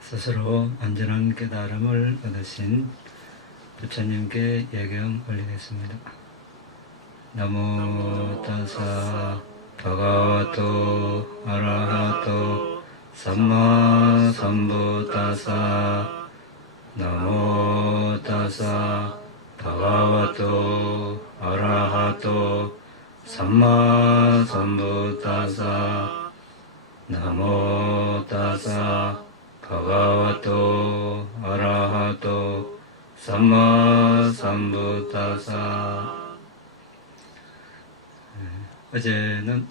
스스로 안전한 깨달음을 얻으신 부처님께 예경 올리겠습니다. 나모 타사 바가와토 아라하토 삼마 삼부타사 나모 타사 바가와토 아라하토 삼마 삼부타사 나모 타사 바가와토 아라하토 삼마 삼부타사. 어제는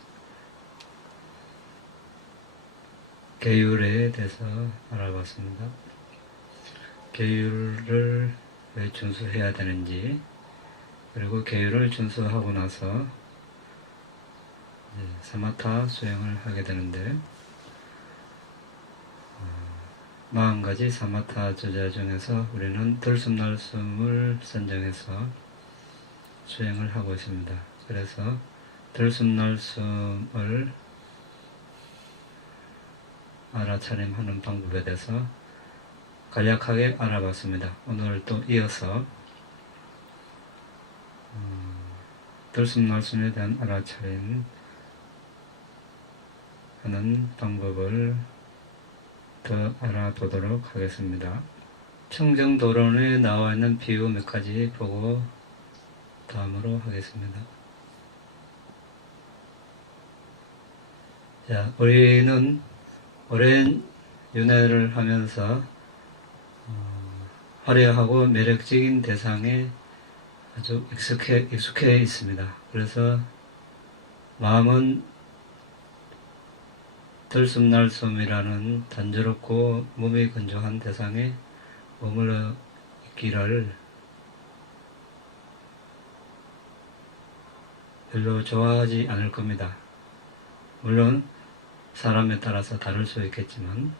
계율에 대해서 알아봤습니다. 계율을 왜 준수해야 되는지, 그리고 계율을 준수하고 나서 사마타 수행을 하게 되는데, 40가지 사마타 주자 중에서 우리는 들숨날숨을 선정해서 수행을 하고 있습니다. 그래서 들숨날숨을 알아차림하는 방법에 대해서 간략하게 알아봤습니다. 오늘 또 이어서 들숨날숨에 대한 알아차림 하는 방법을 더 알아보도록 하겠습니다. 청정도론에 나와 있는 비유 몇 가지 보고 다음으로 하겠습니다. 자, 우리는 오랜 윤회를 하면서 화려하고 매력적인 대상에 아주 익숙해 있습니다. 그래서 마음은 들숨날숨이라는 단조롭고 몸이 건조한 대상에 머물러 있기를 별로 좋아하지 않을 겁니다. 물론 사람에 따라서 다를 수 있겠지만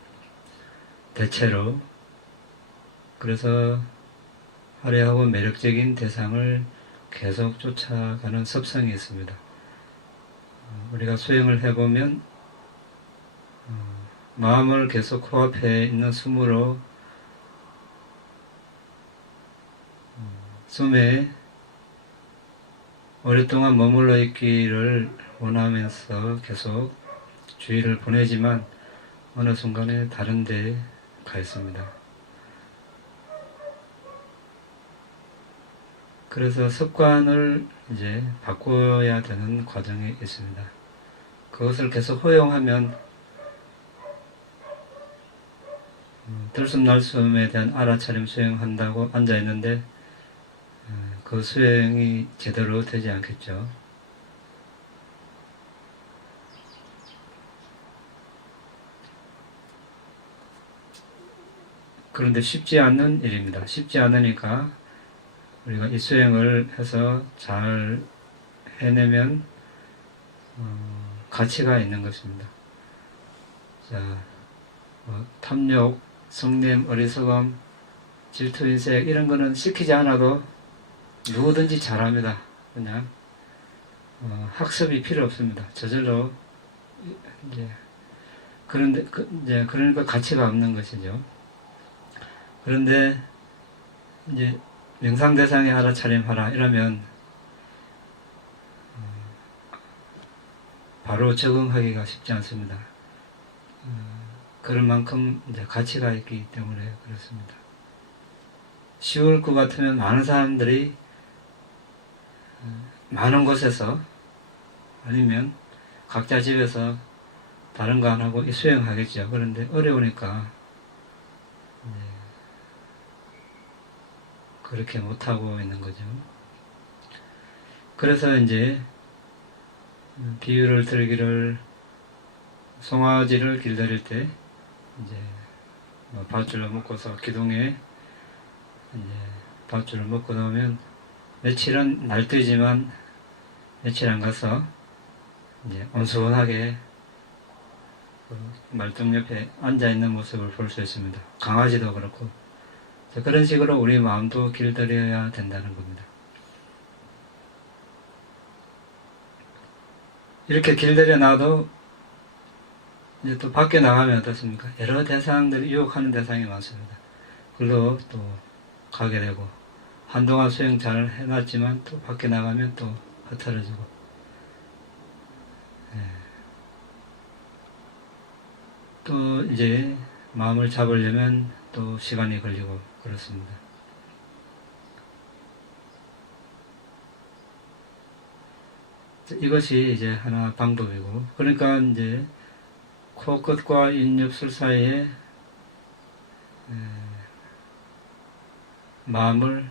대체로 그래서 화려하고 매력적인 대상을 계속 쫓아가는 습성이 있습니다. 우리가 수행을 해보면 마음을 계속 코앞에 있는 숨으로 숨에 오랫동안 머물러 있기를 원하면서 계속 주의를 보내지만 어느 순간에 다른 데에 가 있습니다. 그래서 습관을 이제 바꿔야 되는 과정이 있습니다. 그것을 계속 허용하면 들숨날숨에 대한 알아차림 수행한다고 앉아있는데 그 수행이 제대로 되지 않겠죠. 그런데 쉽지 않는 일입니다. 쉽지 않으니까 우리가 이 수행을 해서 잘 해내면 가치가 있는 것입니다. 자, 탐욕, 성냄, 어리석음, 질투인색 이런 거는 시키지 않아도 누구든지 잘합니다. 그냥 학습이 필요 없습니다. 저절로 이제 그러니까 가치가 없는 것이죠. 그런데 이제 명상 대상에 알아차림하라 이러면 바로 적응하기가 쉽지 않습니다. 그럴 만큼 이제 가치가 있기 때문에 그렇습니다. 쉬울 것 같으면 많은 사람들이 많은 곳에서 아니면 각자 집에서 다른 거 안 하고 수행하겠죠. 그런데 어려우니까 그렇게 못하고 있는 거죠. 그래서 이제 비유를 들기를 송아지를 길들일 때 이제 밧줄을 묶어서 기둥에 이제 밧줄을 묶고 나오면 며칠은 날뛰지만 며칠 안 가서 이제 온순하게 말뚝 옆에 앉아 있는 모습을 볼 수 있습니다. 강아지도 그렇고 그런 식으로 우리 마음도 길들여야 된다는 겁니다. 이렇게 길들여 놔도 이제 또 밖에 나가면 어떻습니까? 여러 대상들이 유혹하는 대상이 많습니다. 그걸로 또 가게 되고, 한동안 수행 잘 해놨지만 또 밖에 나가면 또 흐트러지고, 예. 또 이제 마음을 잡으려면 또 시간이 걸리고 그렇습니다. 이것이 이제 하나 방법이고, 그러니까 이제 코끝과 인입술 사이에 마음을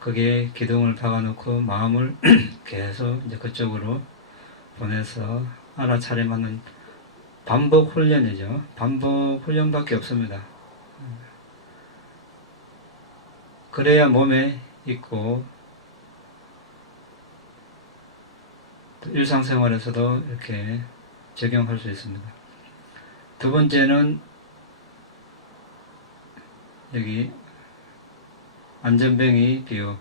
거기에 기둥을 박아놓고 마음을 계속 이제 그쪽으로 보내서 알아차림하는 반복 훈련이죠. 반복 훈련밖에 없습니다. 그래야 몸에 있고 또 일상생활에서도 이렇게 적용할 수 있습니다. 두 번째는 여기 안전뱅이 비유.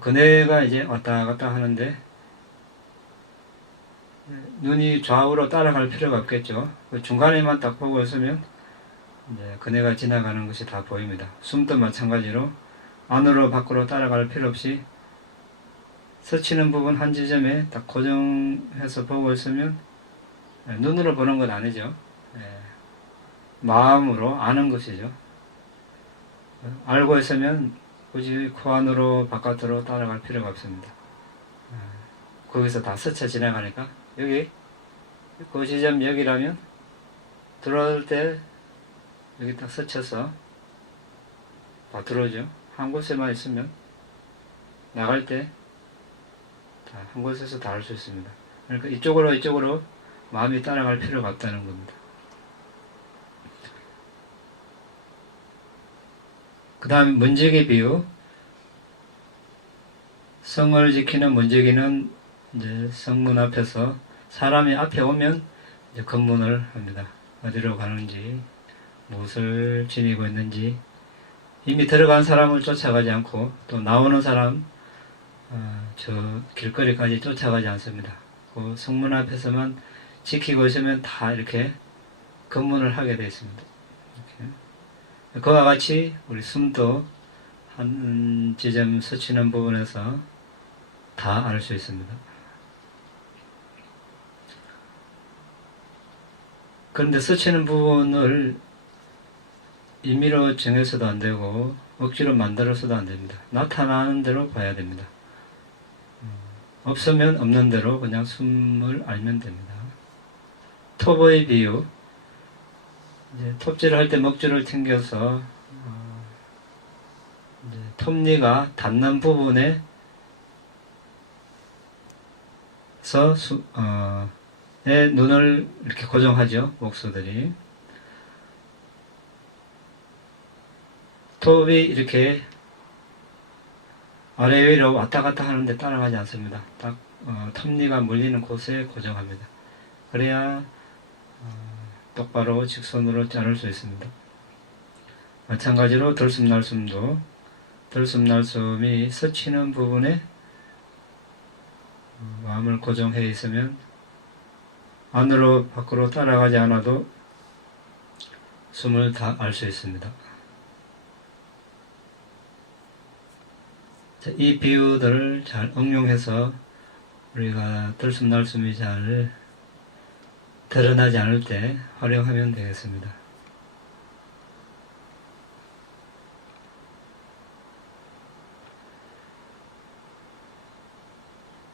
그네가 이제 왔다 갔다 하는데 눈이 좌우로 따라갈 필요가 없겠죠. 중간에만 딱 보고 있으면 이제 그네가 지나가는 것이 다 보입니다. 숨도 마찬가지로 안으로 밖으로 따라갈 필요 없이 스치는 부분 한 지점에 딱 고정해서 보고 있으면, 눈으로 보는 건 아니죠. 마음으로 아는 것이죠. 알고 있으면 굳이 코 안으로 바깥으로 따라갈 필요가 없습니다. 거기서 다 스쳐 지나가니까, 여기 그 지점 여기라면 들어올 때 여기 딱 스쳐서 다 들어오죠. 한 곳에만 있으면 나갈 때 한 곳에서 다 할 수 있습니다. 그러니까 이쪽으로 마음이 따라갈 필요가 없다는 겁니다. 그 다음 문지기 비유. 성을 지키는 문지기는 이제 성문 앞에서 사람이 앞에 오면 이제 검문을 합니다. 어디로 가는지, 무엇을 지니고 있는지. 이미 들어간 사람을 쫓아가지 않고 또 나오는 사람 저 길거리까지 쫓아가지 않습니다. 그 성문 앞에서만 지키고 있으면 다 이렇게 검문을 하게 되어 있습니다. 이렇게. 그와 같이 우리 숨도 한 지점 스치는 부분에서 다 알 수 있습니다. 그런데 스치는 부분을 임의로 정해서도 안 되고 억지로 만들어서도 안 됩니다. 나타나는 대로 봐야 됩니다. 없으면 없는 대로 그냥 숨을 알면 됩니다. 톱의 비유. 이제 톱질을 할 때 먹줄을 튕겨서 이제 톱니가 닿는 부분에 눈을 이렇게 고정하죠. 목수들이. 톱이 이렇게 아래 위로 왔다 갔다 하는데 따라가지 않습니다. 딱 톱니가 물리는 곳에 고정합니다. 그래야 똑바로 직선으로 자를 수 있습니다. 마찬가지로 들숨날숨도 들숨날숨이 스치는 부분에 마음을 고정해 있으면 안으로 밖으로 따라가지 않아도 숨을 다 알 수 있습니다. 이 비유들을 잘 응용해서 우리가 들숨날숨이 잘 드러나지 않을 때 활용하면 되겠습니다.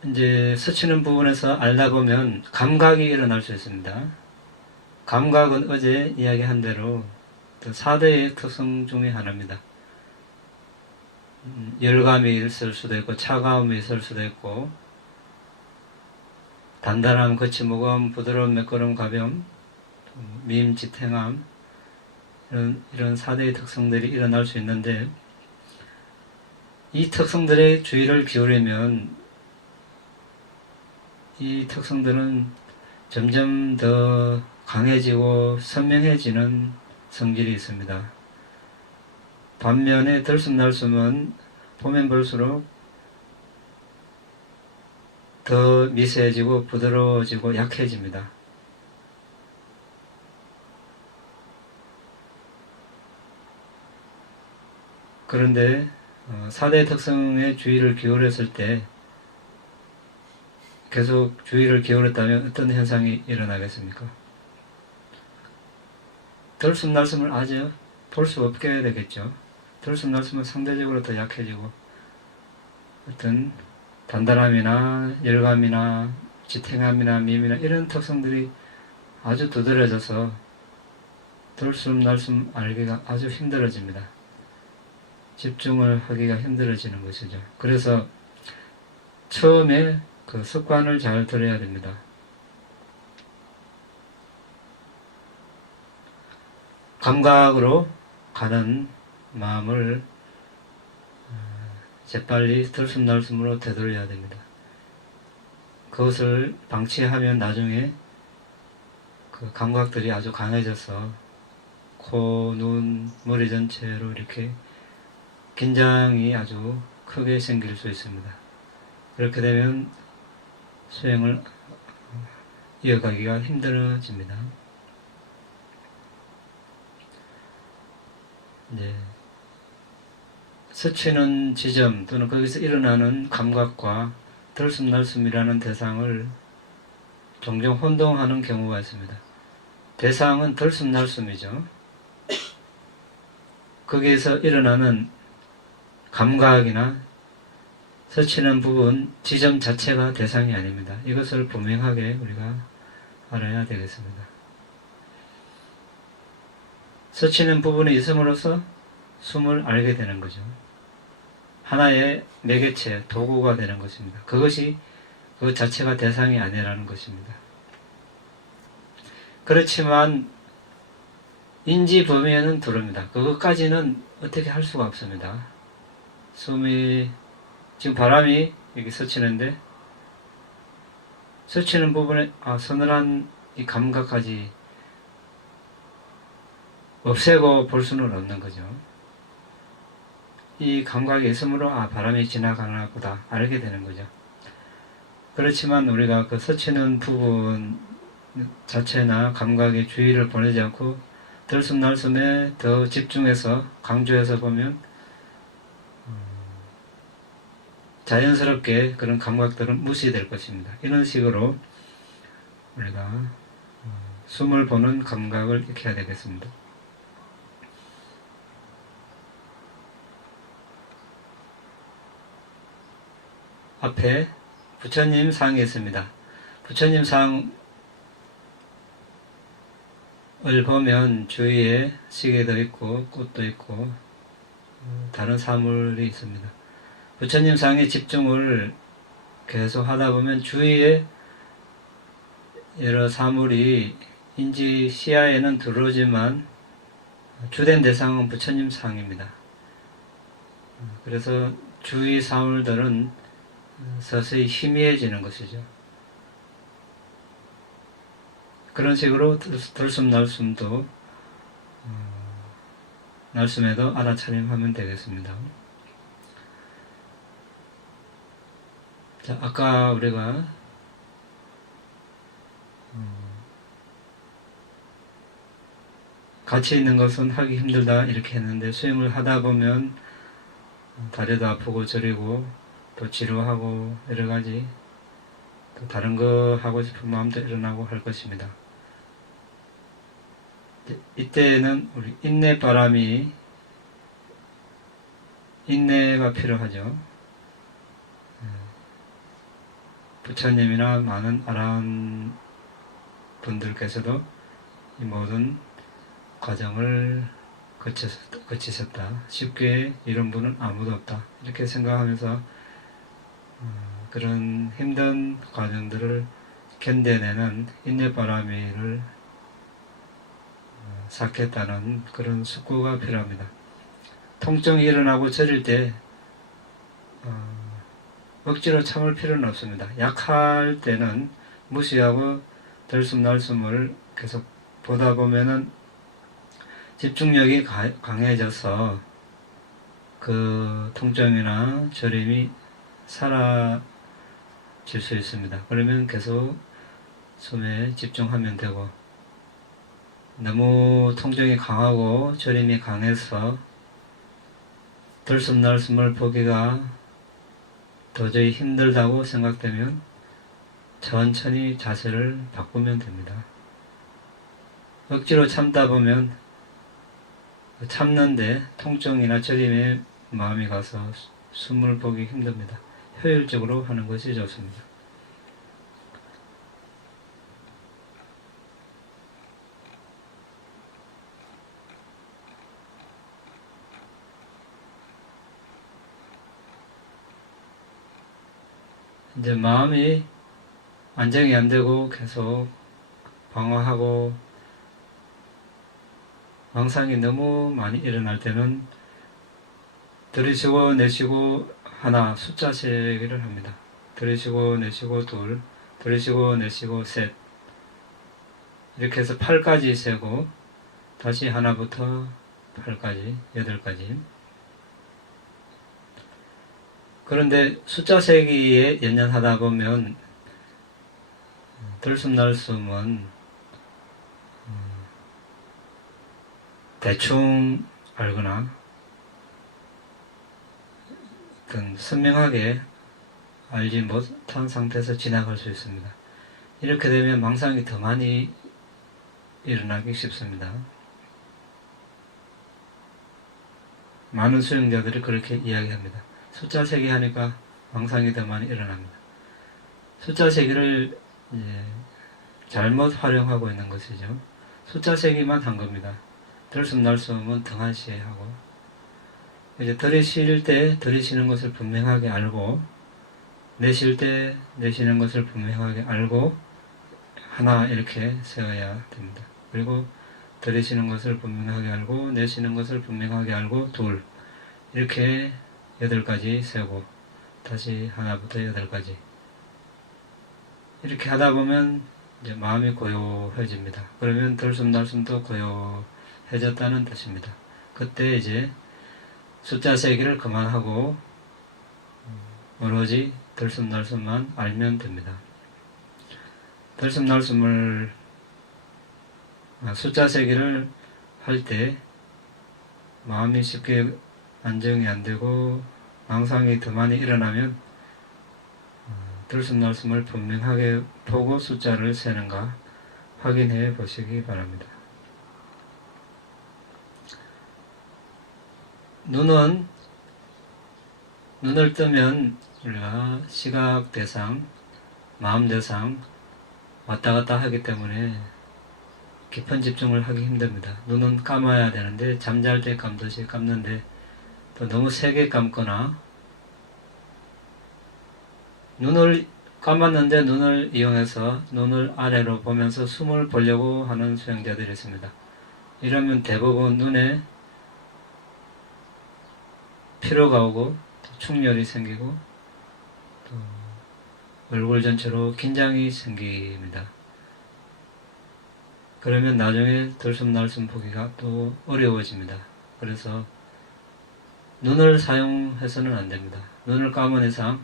이제 스치는 부분에서 알다 보면 감각이 일어날 수 있습니다. 감각은 어제 이야기한 대로 4대의 특성 중에 하나입니다. 열감이 있을 수도 있고 차가움이 있을 수도 있고 단단함, 거침, 무거움, 부드러움, 매끄러움, 가벼움, 미임, 지탱함 이런 4대의 특성들이 일어날 수 있는데 이 특성들의 주의를 기울이면 이 특성들은 점점 더 강해지고 선명해지는 성질이 있습니다. 반면에 들숨날숨은 보면 볼수록 더 미세해지고 부드러워지고 약해집니다. 그런데 4대 특성에 주의를 기울였을 때 계속 주의를 기울였다면 어떤 현상이 일어나겠습니까? 들숨날숨을 아주 볼 수 없게 되겠죠. 들숨날숨은 상대적으로 더 약해지고 어떤 단단함이나 열감이나 지탱함이나 미미나 이런 특성들이 아주 두드러져서 들숨날숨 알기가 아주 힘들어집니다. 집중을 하기가 힘들어지는 것이죠. 그래서 처음에 그 습관을 잘 들여야 됩니다. 감각으로 가는 마음을 재빨리 들숨날숨으로 되돌려야 됩니다. 그것을 방치하면 나중에 그 감각들이 아주 강해져서 코, 눈, 머리 전체로 이렇게 긴장이 아주 크게 생길 수 있습니다. 그렇게 되면 수행을 이어가기가 힘들어집니다. 이제 스치는 지점 또는 거기서 일어나는 감각과 들숨날숨이라는 대상을 종종 혼동하는 경우가 있습니다. 대상은 들숨날숨이죠. 거기에서 일어나는 감각이나 스치는 부분, 지점 자체가 대상이 아닙니다. 이것을 분명하게 우리가 알아야 되겠습니다. 스치는 부분이 있음으로써 숨을 알게 되는 거죠. 하나의 매개체, 도구가 되는 것입니다. 그것이 그 자체가 대상이 아니라는 것입니다. 그렇지만 인지 범위에는 들어옵니다. 그것까지는 어떻게 할 수가 없습니다. 숨이 지금 바람이 여기 스치는데 스치는 부분에 서늘한 이 감각까지 없애고 볼 수는 없는 거죠. 이 감각이 있으므로 바람이 지나가나 보다 알게 되는 거죠. 그렇지만 우리가 그 스치는 부분 자체나 감각에 주의를 보내지 않고 들숨날숨에 더 집중해서 강조해서 보면 자연스럽게 그런 감각들은 무시될 것입니다. 이런 식으로 우리가 숨을 보는 감각을 익혀야 되겠습니다. 앞에 부처님 상이 있습니다. 부처님 상을 보면 주위에 시계도 있고 꽃도 있고 다른 사물이 있습니다. 부처님 상에 집중을 계속 하다 보면 주위에 여러 사물이 인지 시야에는 들어오지만 주된 대상은 부처님 상입니다. 그래서 주위 사물들은 서서히 희미해지는 것이죠. 그런 식으로 들숨날숨도 날숨에도 알아차림하면 되겠습니다. 자, 아까 우리가 같이 있는 것은 하기 힘들다 이렇게 했는데 수행을 하다 보면 다리도 아프고 저리고 또 지루하고 여러 가지 또 다른 거 하고 싶은 마음도 일어나고 할 것입니다. 이때는 우리 인내가 필요하죠. 부처님이나 많은 아라한 분들께서도 이 모든 과정을 거치셨다. 쉽게 이런 분은 아무도 없다. 이렇게 생각하면서 그런 힘든 과정들을 견뎌내는 인내바라미를 쌓겠다는 그런 숙고가 필요합니다. 통증이 일어나고 저릴 때 억지로 참을 필요는 없습니다. 약할 때는 무시하고 들숨날숨을 계속 보다 보면은 집중력이 강해져서 그 통증이나 저림이 사라질 수 있습니다. 그러면 계속 숨에 집중하면 되고, 너무 통증이 강하고 저림이 강해서 들숨날숨을 보기가 도저히 힘들다고 생각되면 천천히 자세를 바꾸면 됩니다. 억지로 참다 보면 참는데 통증이나 저림에 마음이 가서 숨을 보기 힘듭니다. 효율적으로 하는 것이 좋습니다. 이제 마음이 안정이 안 되고 계속 방황하고 망상이 너무 많이 일어날 때는 들이쉬고 내쉬고 하나 숫자 세기를 합니다. 들이쉬고 내쉬고 둘, 들이쉬고 내쉬고 셋, 이렇게 해서 8까지 세고 다시 하나부터 8까지, 8까지. 그런데 숫자 세기에 연연하다 보면 들숨날숨은 대충 알거나 선명하게 알지 못한 상태에서 지나갈 수 있습니다. 이렇게 되면 망상이 더 많이 일어나기 쉽습니다. 많은 수행자들이 그렇게 이야기합니다. 숫자 세기 하니까 망상이 더 많이 일어납니다. 숫자 세기를 잘못 활용하고 있는 것이죠. 숫자 세기만 한 겁니다. 들숨날숨은 등한시에 하고, 이제 들이쉴 때 들이쉬는 것을 분명하게 알고, 내쉴 때 내쉬는 것을 분명하게 알고 하나 이렇게 세워야 됩니다. 그리고 들이쉬는 것을 분명하게 알고 내쉬는 것을 분명하게 알고 둘, 이렇게 8가지 세우고 다시 하나부터 8가지 이렇게 하다 보면 이제 마음이 고요해집니다. 그러면 들숨날숨도 고요해졌다는 뜻입니다. 그때 이제 숫자 세기를 그만하고 오로지 들숨날숨만 알면 됩니다. 들숨날숨을 숫자 세기를 할 때 마음이 쉽게 안정이 안 되고 망상이 더 많이 일어나면 들숨날숨을 분명하게 보고 숫자를 세는가 확인해 보시기 바랍니다. 눈을 뜨면 우리가 시각 대상, 마음 대상 왔다 갔다 하기 때문에 깊은 집중을 하기 힘듭니다. 눈은 감아야 되는데 잠잘 때 감듯이 감는데 또 너무 세게 감거나 눈을 감았는데 눈을 이용해서 눈을 아래로 보면서 숨을 보려고 하는 수행자들이 있습니다. 이러면 대부분 눈에 피로가 오고 또 충혈이 생기고 또 얼굴 전체로 긴장이 생깁니다. 그러면 나중에 들숨날숨 보기가 또 어려워집니다. 그래서 눈을 사용해서는 안 됩니다. 눈을 감은 이상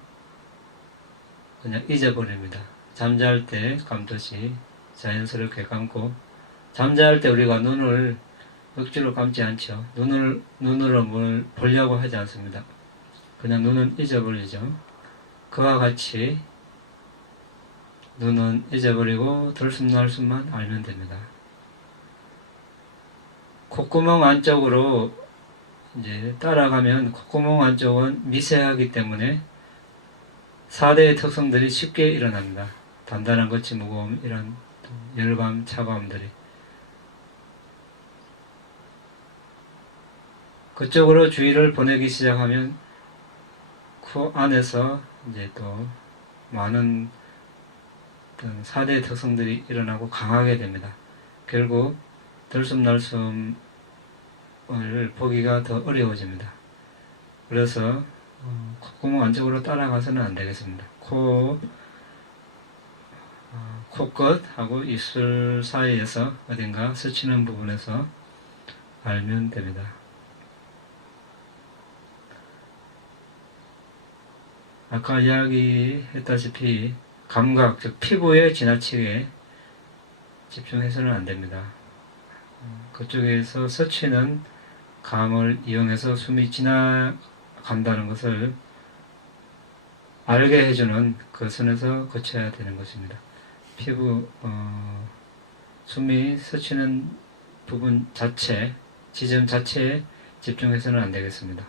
그냥 잊어버립니다. 잠잘 때 감듯이 자연스럽게 감고, 잠잘 때 우리가 눈을 억지로 감지 않죠. 눈으로 뭘 보려고 하지 않습니다. 그냥 눈은 잊어버리죠. 그와 같이 눈은 잊어버리고 들숨날숨만 알면 됩니다. 콧구멍 안쪽으로 이제 따라가면 콧구멍 안쪽은 미세하기 때문에 4대의 특성들이 쉽게 일어납니다. 단단한 거치 무거움, 이런 열감, 차가움들이. 그쪽으로 주의를 보내기 시작하면 코 안에서 이제 또 많은 4대의 특성들이 일어나고 강하게 됩니다. 결국 들숨날숨을 보기가 더 어려워집니다. 그래서 콧구멍 안쪽으로 따라가서는 안 되겠습니다. 코끝하고 입술 사이에서 어딘가 스치는 부분에서 알면 됩니다. 아까 이야기했다시피 감각, 즉 피부에 지나치게 집중해서는 안 됩니다. 그쪽에서 스치는 감을 이용해서 숨이 간다는 것을 알게 해주는 그 선에서 거쳐야 되는 것입니다. 피부 숨이 스치는 부분 자체, 지점 자체에 집중해서는 안 되겠습니다.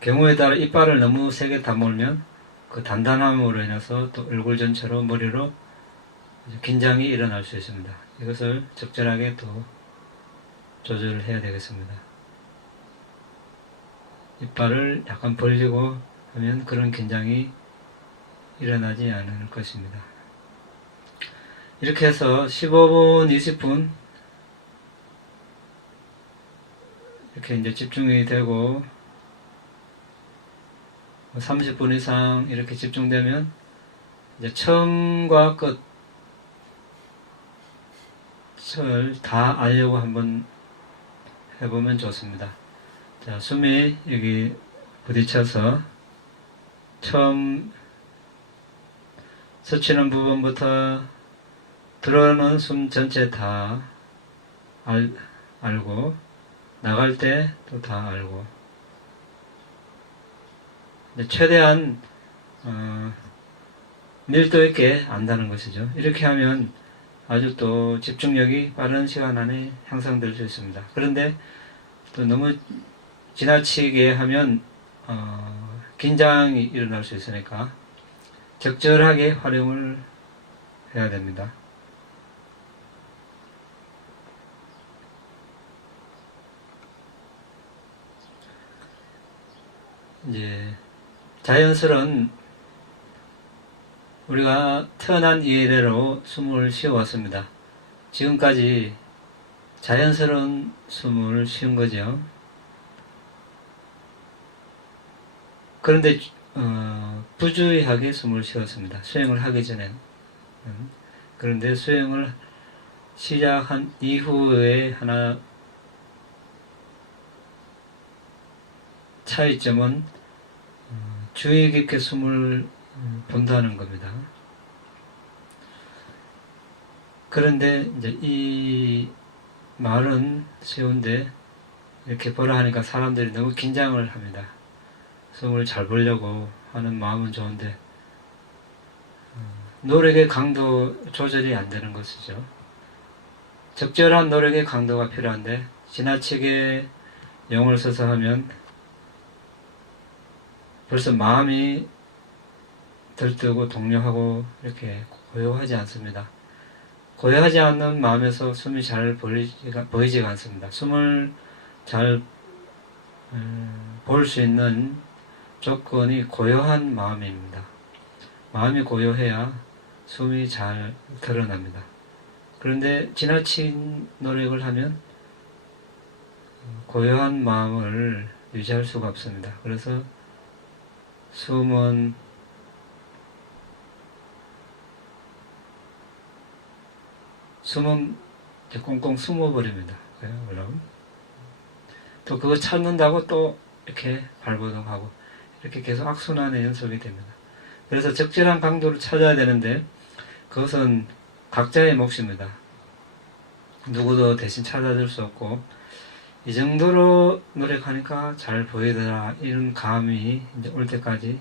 경우에 따라 이빨을 너무 세게 다물면 그 단단함으로 인해서 또 얼굴 전체로 머리로 긴장이 일어날 수 있습니다. 이것을 적절하게 또 조절을 해야 되겠습니다. 이빨을 약간 벌리고 하면 그런 긴장이 일어나지 않을 것입니다. 이렇게 해서 15분, 20분 이렇게 이제 집중이 되고 30분 이상 이렇게 집중되면 이제 처음과 끝을 다 알려고 한번 해보면 좋습니다. 자, 숨이 여기 부딪혀서 처음 스치는 부분부터 들어오는 숨 전체 다 알고 나갈 때 또 다 알고 최대한 밀도 있게 안다는 것이죠. 이렇게 하면 아주 또 집중력이 빠른 시간 안에 향상될 수 있습니다. 그런데 또 너무 지나치게 하면 긴장이 일어날 수 있으니까 적절하게 활용을 해야 됩니다. 이제 자연스러운 우리가 태어난 이래로 숨을 쉬어왔습니다. 지금까지 자연스러운 숨을 쉬는 거죠. 그런데 부주의하게 숨을 쉬었습니다. 수행을 하기 전에. 그런데 수행을 시작한 이후에 하나 차이점은 주의 깊게 숨을 본다는 겁니다. 그런데 이제 이 말은 쉬운데 이렇게 보라 하니까 사람들이 너무 긴장을 합니다. 숨을 잘 보려고 하는 마음은 좋은데 노력의 강도 조절이 안 되는 것이죠. 적절한 노력의 강도가 필요한데 지나치게 영을 써서 하면 벌써 마음이 들뜨고 동요하고 이렇게 고요하지 않습니다. 고요하지 않는 마음에서 숨이 잘 보이지가 않습니다. 숨을 잘 볼 수 있는 조건이 고요한 마음입니다. 마음이 고요해야 숨이 잘 드러납니다. 그런데 지나친 노력을 하면 고요한 마음을 유지할 수가 없습니다. 그래서 숨은 꽁꽁 숨어버립니다. 물론 또 그거 찾는다고 또 이렇게 발버둥하고 이렇게 계속 악순환의 연속이 됩니다. 그래서 적절한 강도를 찾아야 되는데 그것은 각자의 몫입니다. 누구도 대신 찾아줄 수 없고 이 정도로 노력하니까 잘 보이더라 이런 감이 이제 올 때까지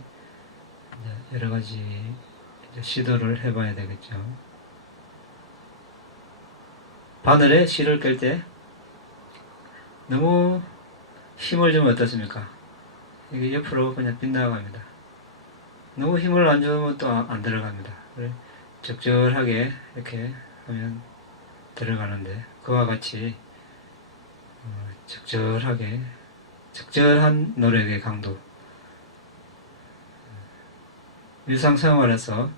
이제 여러 가지 이제 시도를 해봐야 되겠죠. 바늘에 실을 깰 때 너무 힘을 주면 어떻습니까? 이게 옆으로 그냥 빗나갑니다. 너무 힘을 안 주면 또 안 들어갑니다. 그래 적절하게 이렇게 하면 들어가는데 그와 같이 적절하게 적절한 노력의 강도 일상생활에서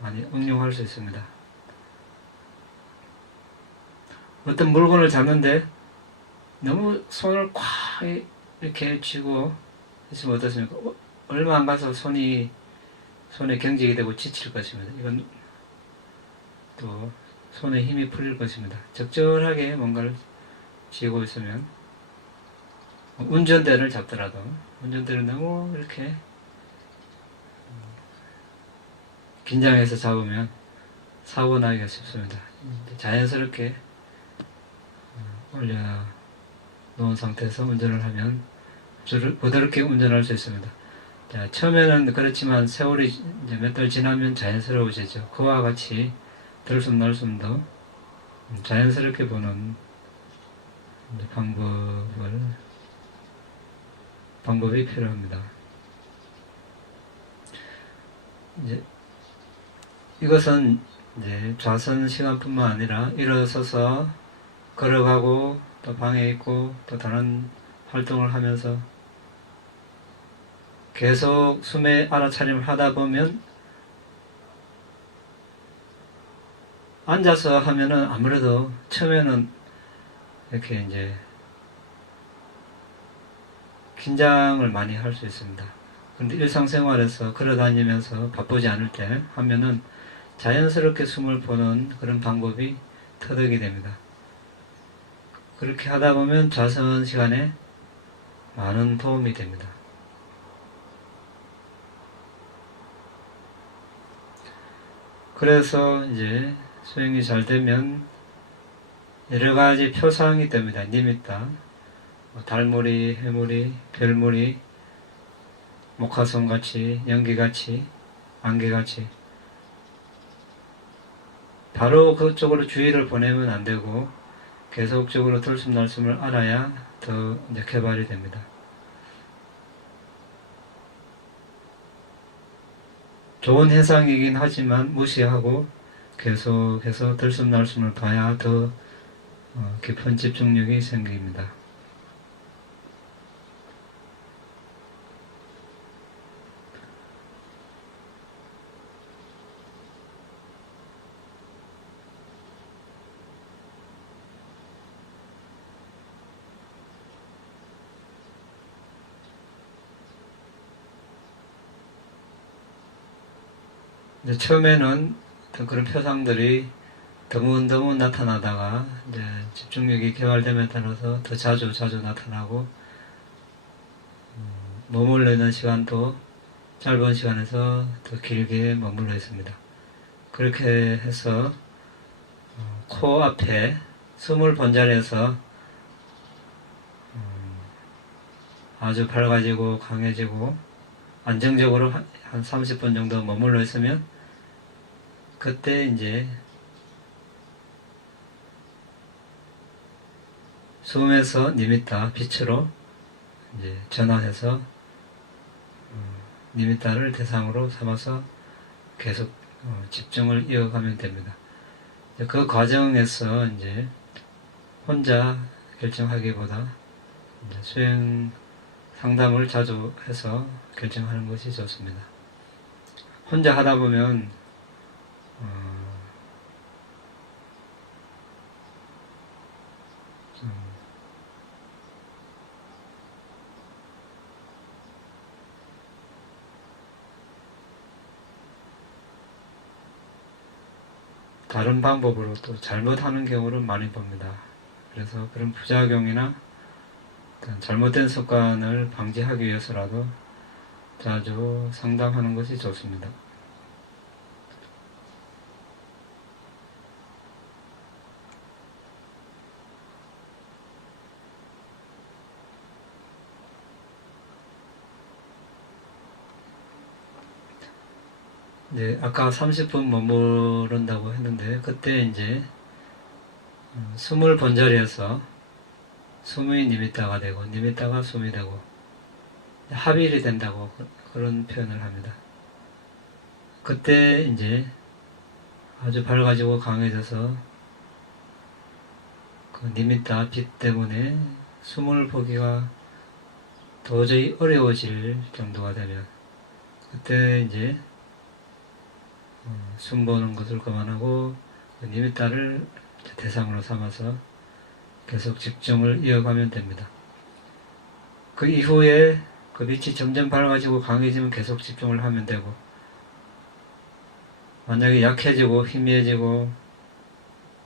많이 응용할 수 있습니다. 어떤 물건을 잡는데 너무 손을 꽉 이렇게 쥐고 있으면 어떻습니까? 얼마 안 가서 손에 경직이 되고 지칠 것입니다. 이건 또 손에 힘이 풀릴 것입니다. 적절하게 뭔가를 쥐고 있으면 운전대를 잡더라도 운전대를 너무 이렇게 긴장해서 잡으면 사고 나기가 쉽습니다. 자연스럽게 놓은 상태에서 운전을 하면 부드럽게 운전할 수 있습니다. 자, 처음에는 그렇지만 세월이 이제 몇 달 지나면 자연스러워지죠. 그와 같이 들숨날숨도 자연스럽게 보는 방법이 필요합니다. 이제 이것은 이제 좌선 시간뿐만 아니라 일어서서 걸어가고 또 방에 있고 또 다른 활동을 하면서 계속 숨에 알아차림을 하다 보면 앉아서 하면은 아무래도 처음에는 이렇게 이제 긴장을 많이 할 수 있습니다. 그런데 일상생활에서 걸어다니면서 바쁘지 않을 때 하면은 자연스럽게 숨을 보는 그런 방법이 터득이 됩니다. 그렇게 하다 보면 좌선 시간에 많은 도움이 됩니다. 그래서 이제 수행이 잘 되면 여러 가지 표상이 됩니다. 니미타, 달무리, 해무리, 별무리, 목화송같이, 연기같이, 안개같이 바로 그쪽으로 주의를 보내면 안 되고 계속적으로 들숨날숨을 알아야 더 이제 개발이 됩니다. 좋은 현상이긴 하지만 무시하고 계속해서 들숨날숨을 봐야 더 깊은 집중력이 생깁니다. 이제 처음에는 그런 표상들이 드문드문 나타나다가 이제 집중력이 개발됨에 따라서 더 자주 나타나고 머물러 있는 시간도 짧은 시간에서 더 길게 머물러 있습니다. 그렇게 해서 코 앞에 숨을 본 자리에서 아주 밝아지고 강해지고 안정적으로 한 30분 정도 머물러 있으면 그때 이제 숨에서 니미타 빛으로 이제 전환해서 니미타를 대상으로 삼아서 계속 집중을 이어가면 됩니다. 그 과정에서 이제 혼자 결정하기보다 이제 수행 상담을 자주 해서 결정하는 것이 좋습니다. 혼자 하다 보면 다른 방법으로 또 잘못하는 경우를 많이 봅니다. 그래서 그런 부작용이나 잘못된 습관을 방지하기 위해서라도 자주 상담하는 것이 좋습니다. 네, 아까 30분 머무른다고 했는데 그때 이제 숨을 본 자리에서 숨이 니미타가 되고 니미타가 숨이 되고 합일이 된다고 그런 표현을 합니다. 그때 이제 아주 밝아지고 강해져서 그 니미타 빛 때문에 숨을 보기가 도저히 어려워질 정도가 되면 그때 이제 숨 보는 것을 그만하고 그 니미타를 대상으로 삼아서 계속 집중을 이어가면 됩니다. 그 이후에 그 빛이 점점 밝아지고 강해지면 계속 집중을 하면 되고 만약에 약해지고 희미해지고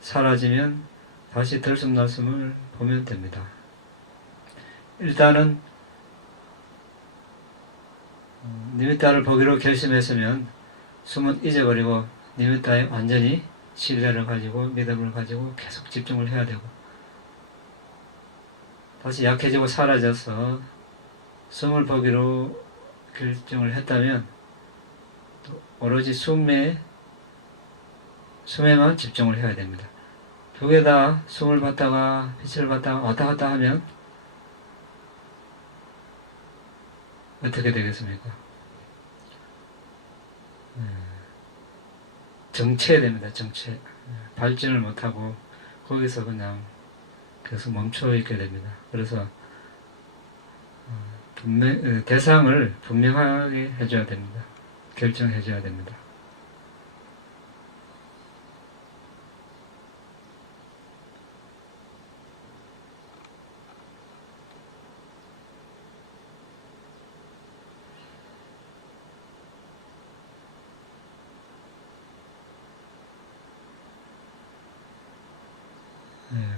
사라지면 다시 들숨날숨을 보면 됩니다. 일단은 니미타를 보기로 결심했으면 숨은 잊어버리고 니미타에 완전히 신뢰를 가지고 믿음을 가지고 계속 집중을 해야 되고 다시 약해지고 사라져서 숨을 보기로 결정을 했다면 오로지 숨에만 집중을 해야 됩니다. 두 개 다 숨을 받다가 빛을 받다가 왔다 갔다 하면 어떻게 되겠습니까? 정체됩니다. 정체. 발전을 못하고 거기서 그냥 계속 멈춰 있게 됩니다. 그래서 대상을 분명하게 해줘야 됩니다. 결정해줘야 됩니다.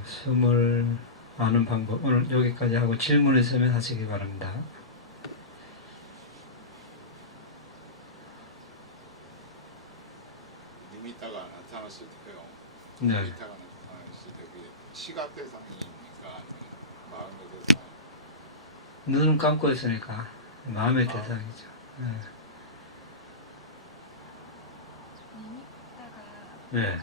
숨을 아는 방법 오늘 여기까지 하고 질문 있으면 하시기 바랍니다. 니미타가 나타났을 때요. 네. 니미타가 나타났을 때 그게 시각 대상이니까 아니면 마음의 대상. 눈은 감고 있으니까 마음의 대상이죠. 네. 니미타가 네.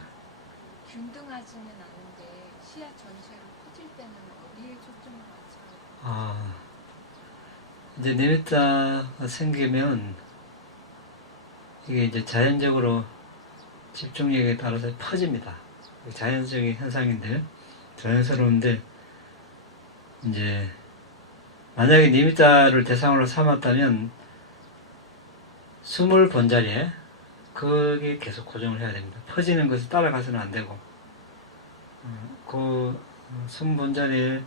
균등하지는 않은데 시야 전체로 퍼질 때는 어디에 초점을 맞춰요? 아, 이제 니미타가 생기면 이게 이제 자연적으로 집중력에 따라서 퍼집니다. 자연적인 현상인데 자연스러운데 이제 만약에 니미타를 대상으로 삼았다면 숨을 본 자리에 거기에 계속 고정을 해야 됩니다. 퍼지는 것을 따라가서는 안 되고 그 숨 본 자리에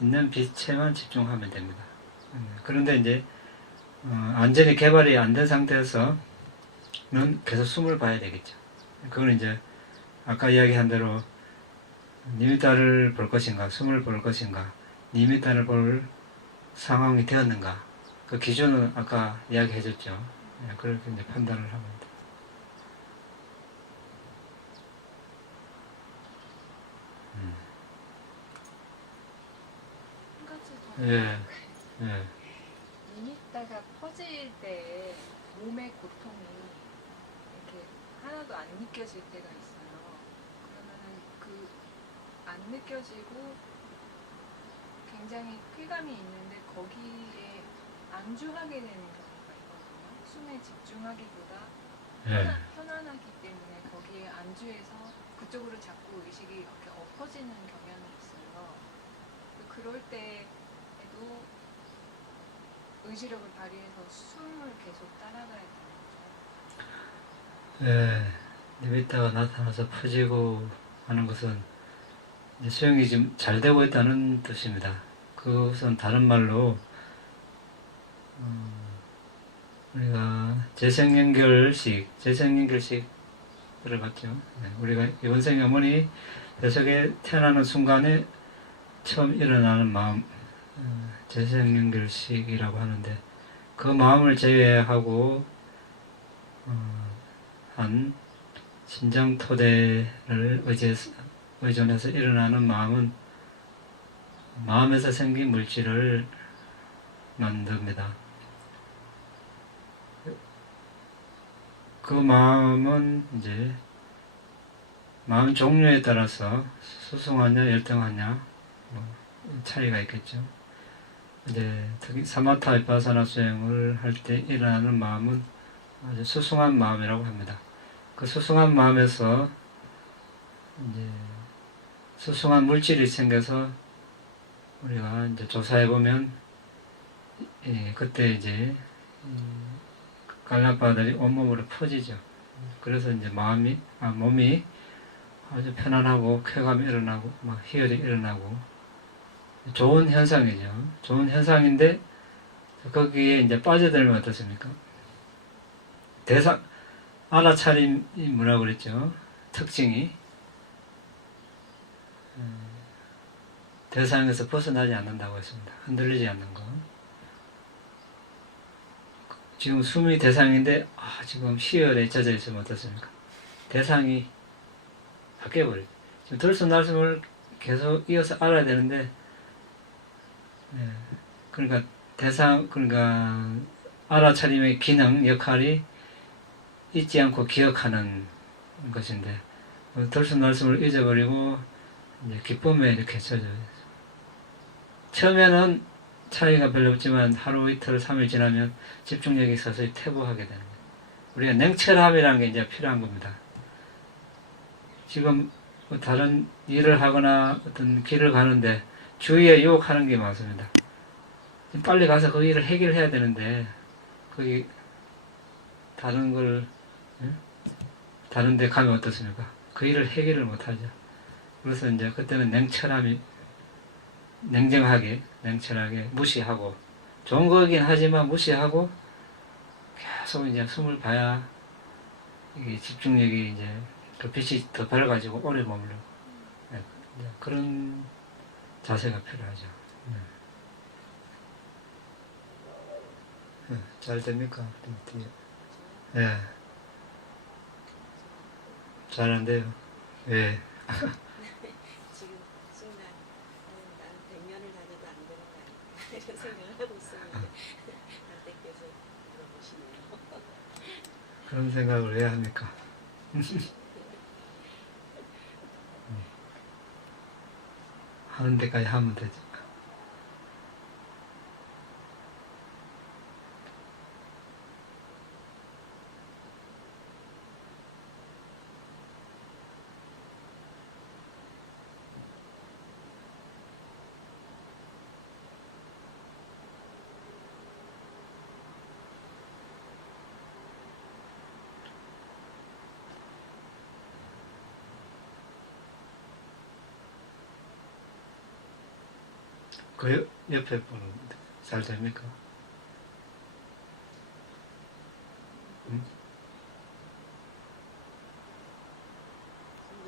있는 빛에만 집중하면 됩니다. 그런데 이제 완전히 개발이 안 된 상태에서는 계속 숨을 봐야 되겠죠. 그건 이제 아까 이야기한 대로 니미타를 볼 것인가, 숨을 볼 것인가, 니미타를 볼 상황이 되었는가, 그 기준은 아까 이야기해줬죠. 그렇게 이제 판단을 하면 돼요. 한 가지 더. 예, 예. 니미타가 퍼질 때 몸의 고통이 이렇게 하나도 안 느껴질 때가 있어요. 그러면은 그 안 느껴지고 굉장히 쾌감이 있는데 거기에 안주하게 되는 경우가 있거든요. 숨에 집중하기보다 예. 편안하기 때문에 거기에 안주해서 그쪽으로 자꾸 의식이 이렇게 엎어지는 경향이 있어요. 그럴 때에도 의지력을 발휘해서 숨을 계속 따라가야 되는 거죠. 예. 니미타가 나타나서 퍼지고 하는 것은 이제 수행이 지금 잘 되고 있다는 뜻입니다. 그것은 다른 말로 우리가 재생연결식 들어봤죠. 우리가 원생 어머니 뱃속에 태어나는 순간에 처음 일어나는 마음, 재생연결식이라고 하는데 그 마음을 제외하고 한 심장 토대를 의존해서 일어나는 마음은 마음에서 생긴 물질을 만듭니다. 그 마음은 이제 마음 종류에 따라서 수승하냐 열등하냐 차이가 있겠죠. 이제 특히 사마타 비파사나 수행을 할 때 일어나는 마음은 아주 수승한 마음이라고 합니다. 그 수승한 마음에서 이제 수승한 물질이 생겨서 우리가 이제 조사해 보면 그때 이제 갈라파들이 온몸으로 퍼지죠. 그래서 이제 몸이 아주 편안하고 쾌감이 일어나고 막 희열이 일어나고 좋은 현상이죠. 좋은 현상인데 거기에 이제 빠져들면 어떻습니까? 알아차림이 뭐라고 그랬죠? 특징이 대상에서 벗어나지 않는다고 했습니다. 흔들리지 않는 거. 지금 숨이 대상인데 지금 희열에 젖어 있으면 어떻습니까? 대상이 바뀌어버려요. 지금 들숨 날숨을 계속 이어서 알아야 되는데 예. 그러니까 그러니까 알아차림의 기능, 역할이 잊지 않고 기억하는 것인데, 들숨날숨을 잊어버리고 이제 기쁨에 이렇게 젖어요. 처음에는 차이가 별로 없지만 하루 이틀 3일 지나면 집중력이 서서히 퇴보하게 되는 거예요. 우리가 냉철함이라는 게 이제 필요한 겁니다. 지금 뭐 다른 일을 하거나 어떤 길을 가는데 주위에 유혹하는 게 많습니다. 빨리 가서 그 일을 해결해야 되는데 거기 다른 걸 다른 데 가면 어떻습니까? 그 일을 해결을 못하죠. 그래서 이제 그때는 냉정하게 무시하고, 좋은 거긴 하지만 무시하고 계속 이제 숨을 봐야 이게 집중력이 이제 그 빛이 더 밝아지고 오래 머물고, 그런 자세가 필요하죠. 잘 됩니까? 예. 잘 안 돼요. 예. 지금 순간 나는 100년을 다녀도 안 되는 거 아닌가 이런 생각을 하고 있었는데 나태께서 물어보시네요. 그런 생각을 왜 합니까? 하는 데까지 하면 되죠. 그 옆에 분은 잘 됩니까?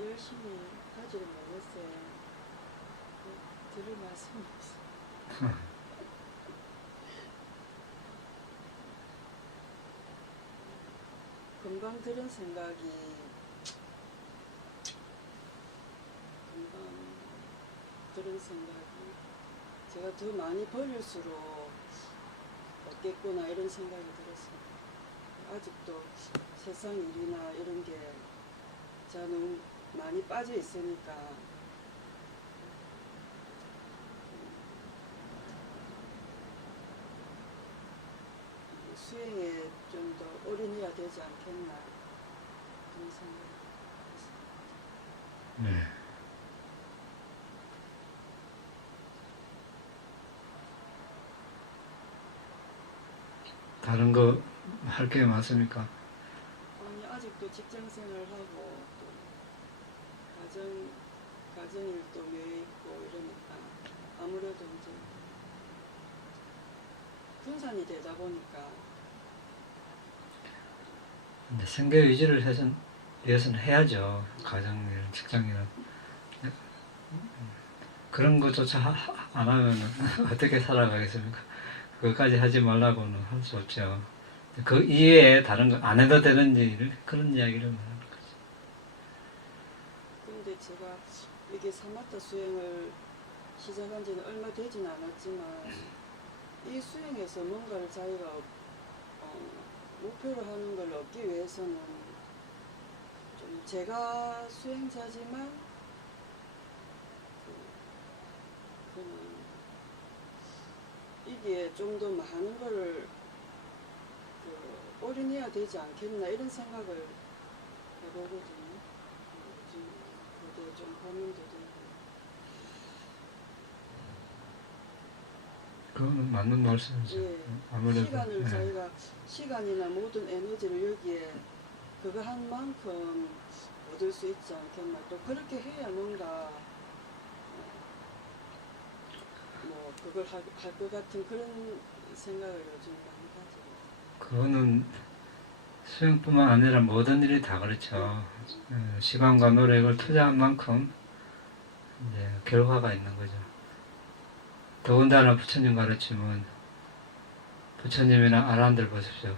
열심히 하지를 못했어요. 들을 말씀이 없어요. 금방 들은 생각이 제가 더 많이 버릴수록 없겠구나 이런 생각이 들었어요. 아직도 세상 일이나 이런 게 제가 너무 많이 빠져 있으니까 수행에 좀 더 올인해야 되지 않겠나 그런 생각이 들었어요. 네. 다른 거 할 게 많습니까? 아니 아직도 직장 생활하고 또 가정일도 몇 있고 이러니까 아무래도 이제 분산이 되다 보니까 근데 생계 유지를 위해서는 해야죠. 가정이나 직장이나. 그런 것조차 안 하면 어떻게 살아가겠습니까? 그것까지 하지 말라고는 할 수 없죠. 그 이외에 다른 거 안 해도 되는지 그런 이야기를 하는 거죠. 근데 제가 이게 사마타 수행을 시작한 지는 얼마 되진 않았지만 이 수행에서 뭔가를 자기가 목표로 하는 걸 얻기 위해서는 좀 제가 수행자지만 이게 좀 더 많은 걸 올인해야 되지 않겠나 이런 생각을 해보거든요. 요즘 그게 좀 고민도 되고. 그거는 맞는 말씀이죠. 예, 아무래도 시간을 예. 자기가 시간이나 모든 에너지를 여기에 그거 한 만큼 얻을 수 있지 않겠나. 또 그렇게 해야 뭔가 뭐 그걸 할 것 같은 그런 생각을 요즘 많이 가지고 있어요. 그거는 수행뿐만 아니라 모든 일이 다 그렇죠. 시간과 노력을 투자한 만큼 이제 결과가 있는 거죠. 더군다나 부처님 가르침은 부처님이나 아라한들 보십시오.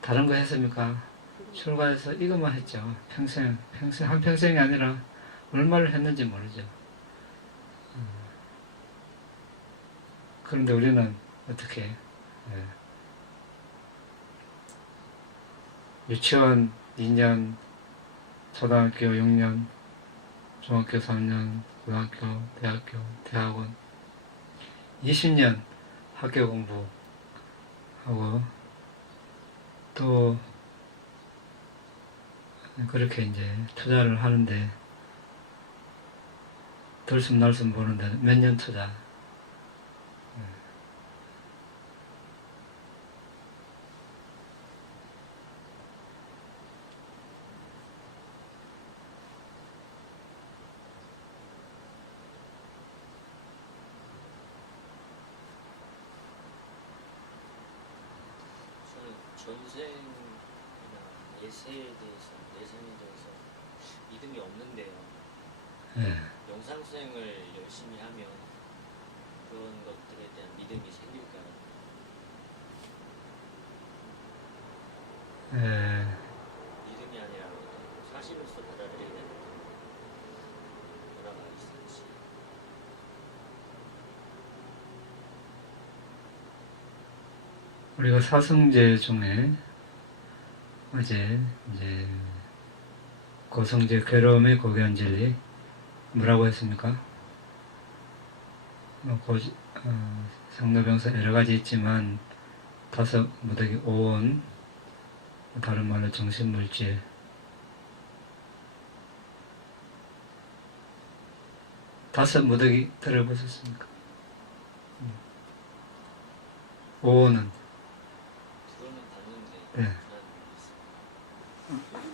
다른 거 했습니까? 출가해서 이것만 했죠. 평생 한 평생이 아니라 얼마를 했는지 모르죠. 그런데 우리는 어떻게 예. 유치원 2년, 초등학교 6년, 중학교 3년, 고등학교, 대학교, 대학원 20년 학교 공부하고 또 그렇게 이제 투자를 하는데 들숨날숨 보는데 몇 년 투자. 저는 전생이나 예세에 대해서 예상에 대해서 믿음이 없는데요. 예. 영상수행을 열심히 하면 그런 것들에 대한 믿음이 생길까요? 예. 믿음이 아니라 사실로서 받아들여야 되는 뭐라고 하실지. 우리가 사성제 중에 어제 이제 고성제 괴로움의 고귀한 진리 뭐라고 했습니까? 성노병사 여러 가지 있지만 다섯 무더기 오온, 다른 말로 정신물질, 다섯 무더기 들어보셨습니까? 오온은 들어는 봤는데 네. 잘 모르겠어요.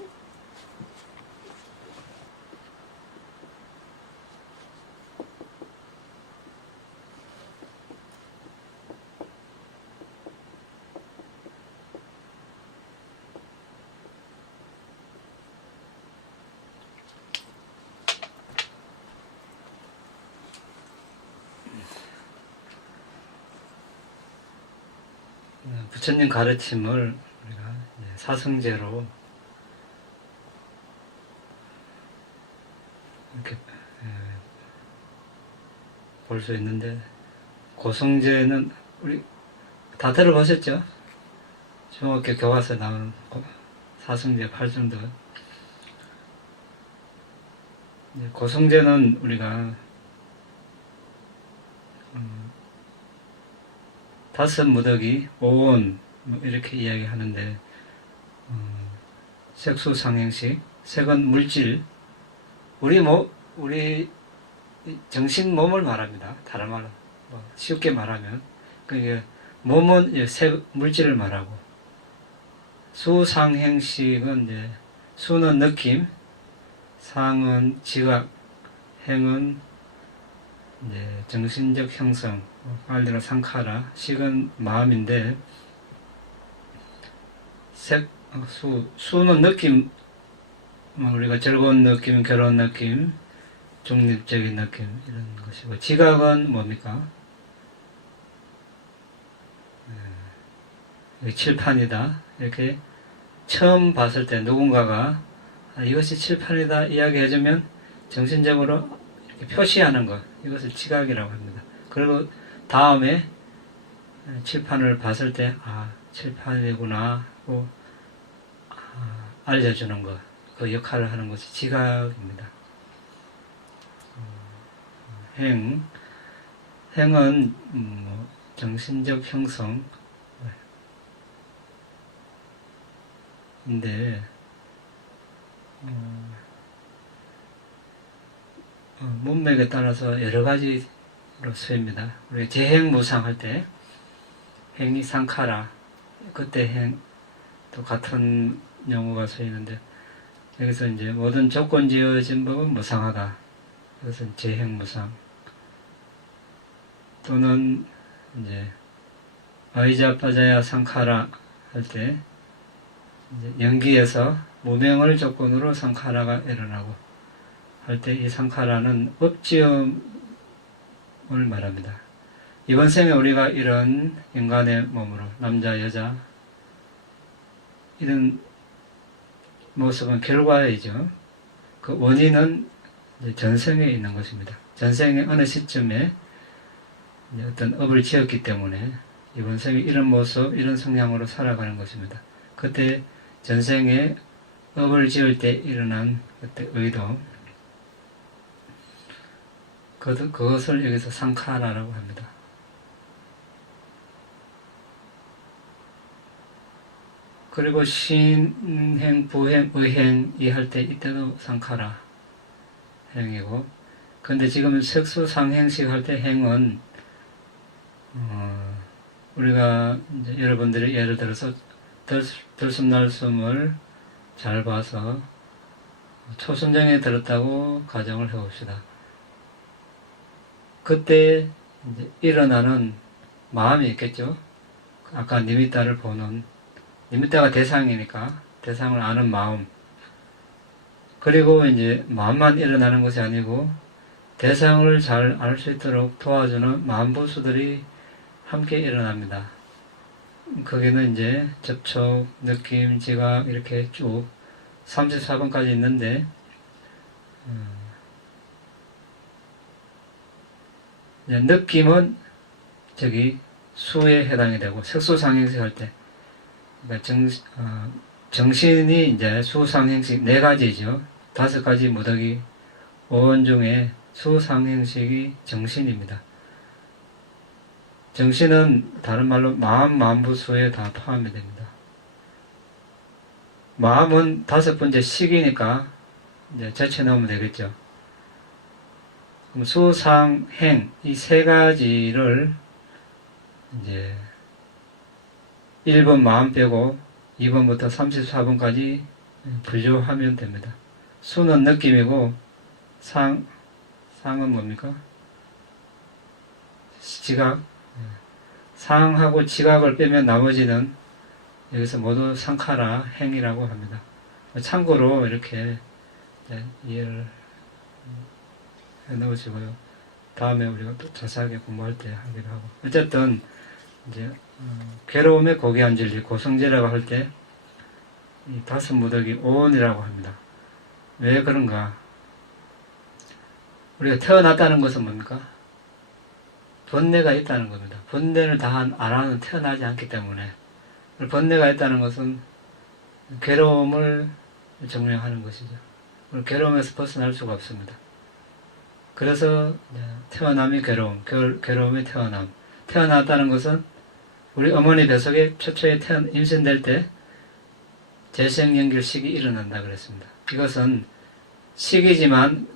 부처님 가르침을 우리가 이제 사성제로 이렇게 볼 수 있는데 고성제는 우리 다 들어보셨죠? 중학교 교과서에 나오는 사성제 8정도. 고성제는 우리가 다섯 무더기, 오온 뭐 이렇게 이야기하는데 색수상행식, 색은 물질, 우리 정신 몸을 말합니다. 다른 말로 쉽게 말하면 그게 몸은 색 물질을 말하고 수상행식은 이제 수는 느낌, 상은 지각, 행은 이제 정신적 형성, 말대로 상카라, 식은 마음인데 수는 느낌, 우리가 즐거운 느낌, 괴로운 느낌, 중립적인 느낌 이런 것이고 지각은 뭡니까? 칠판이다 이렇게 처음 봤을 때 누군가가 이것이 칠판이다 이야기해주면 정신적으로 이렇게 표시하는 것 이것을 지각이라고 합니다. 그리고 다음에 칠판을 봤을 때 칠판이구나 하고 알려주는 것, 그 역할을 하는 것이 지각입니다. 행은 정신적 형성 인데 문맥에 따라서 여러 가지로 쓰입니다. 우리 재행무상 할 때 행이 상카라 그때 행 또 같은 용어가 쓰이는데 여기서 이제 모든 조건 지어진 법은 무상하다. 그것은 재행무상 또는 이제 아이자 빠자야 상카라 할 때 연기에서 무명을 조건으로 상카라가 일어나고 할 때 이 상카라는 업지음을 말합니다. 이번 생에 우리가 이런 인간의 몸으로 남자 여자 이런 모습은 결과이죠. 그 원인은 전생에 있는 것입니다. 전생의 어느 시점에 이제 어떤 업을 지었기 때문에 이번 생에 이런 모습, 이런 성향으로 살아가는 것입니다. 그때 전생에 업을 지을 때 일어난 그때 의도, 그것을 여기서 상카라라고 합니다. 그리고 신행, 부행, 의행 이 할 때 이때도 상카라 행이고, 근데 지금 색수상행식 할 때 행은 우리가 이제 여러분들이 예를 들어서 들숨날숨을 잘 봐서 초순정에 들었다고 가정을 해봅시다. 그때 이제 일어나는 마음이 있겠죠. 아까 니미따를 보는, 니미따가 대상이니까 대상을 아는 마음. 그리고 이제 마음만 일어나는 것이 아니고 대상을 잘 알 수 있도록 도와주는 마음보수들이 함께 일어납니다. 거기는 이제 접촉, 느낌, 지각 이렇게 쭉 34번까지 있는데 이제 느낌은 저기 수에 해당이 되고 색수상행식 할 때 그러니까 정신이 이제 수상행식 4가지죠. 5가지 무더기 5원 중에 수상행식이 정신입니다. 정신은 다른 말로 마음, 만부수에 다 포함이 됩니다. 마음은 5번째 식이니까 이제 제쳐 넣으면 되겠죠. 그럼 수상행 이 3가지를 이제 1번 마음 빼고 2번부터 34번까지 분류하면 됩니다. 수는 느낌이고 상은 뭡니까? 지각. 상하고 지각을 빼면 나머지는 여기서 모두 상카라 행이라고 합니다. 참고로 이렇게 이해를 해 놓으시고요. 다음에 우리가 또 자세하게 공부할 때 하기로 하고. 어쨌든 이제 괴로움의 고귀한 진리, 고성제라고 할 때 이 5무더기 오온이라고 합니다. 왜 그런가? 우리가 태어났다는 것은 뭡니까? 번뇌가 있다는 겁니다. 번뇌를 다 안 하는 태어나지 않기 때문에 번뇌가 있다는 것은 괴로움을 증명하는 것이죠. 괴로움에서 벗어날 수가 없습니다. 그래서 태어남이 괴로움, 괴로움이 태어남. 태어났다는 것은 우리 어머니 뱃속에 최초에 임신될 때 재생연결식이 일어난다 그랬습니다. 이것은 식이지만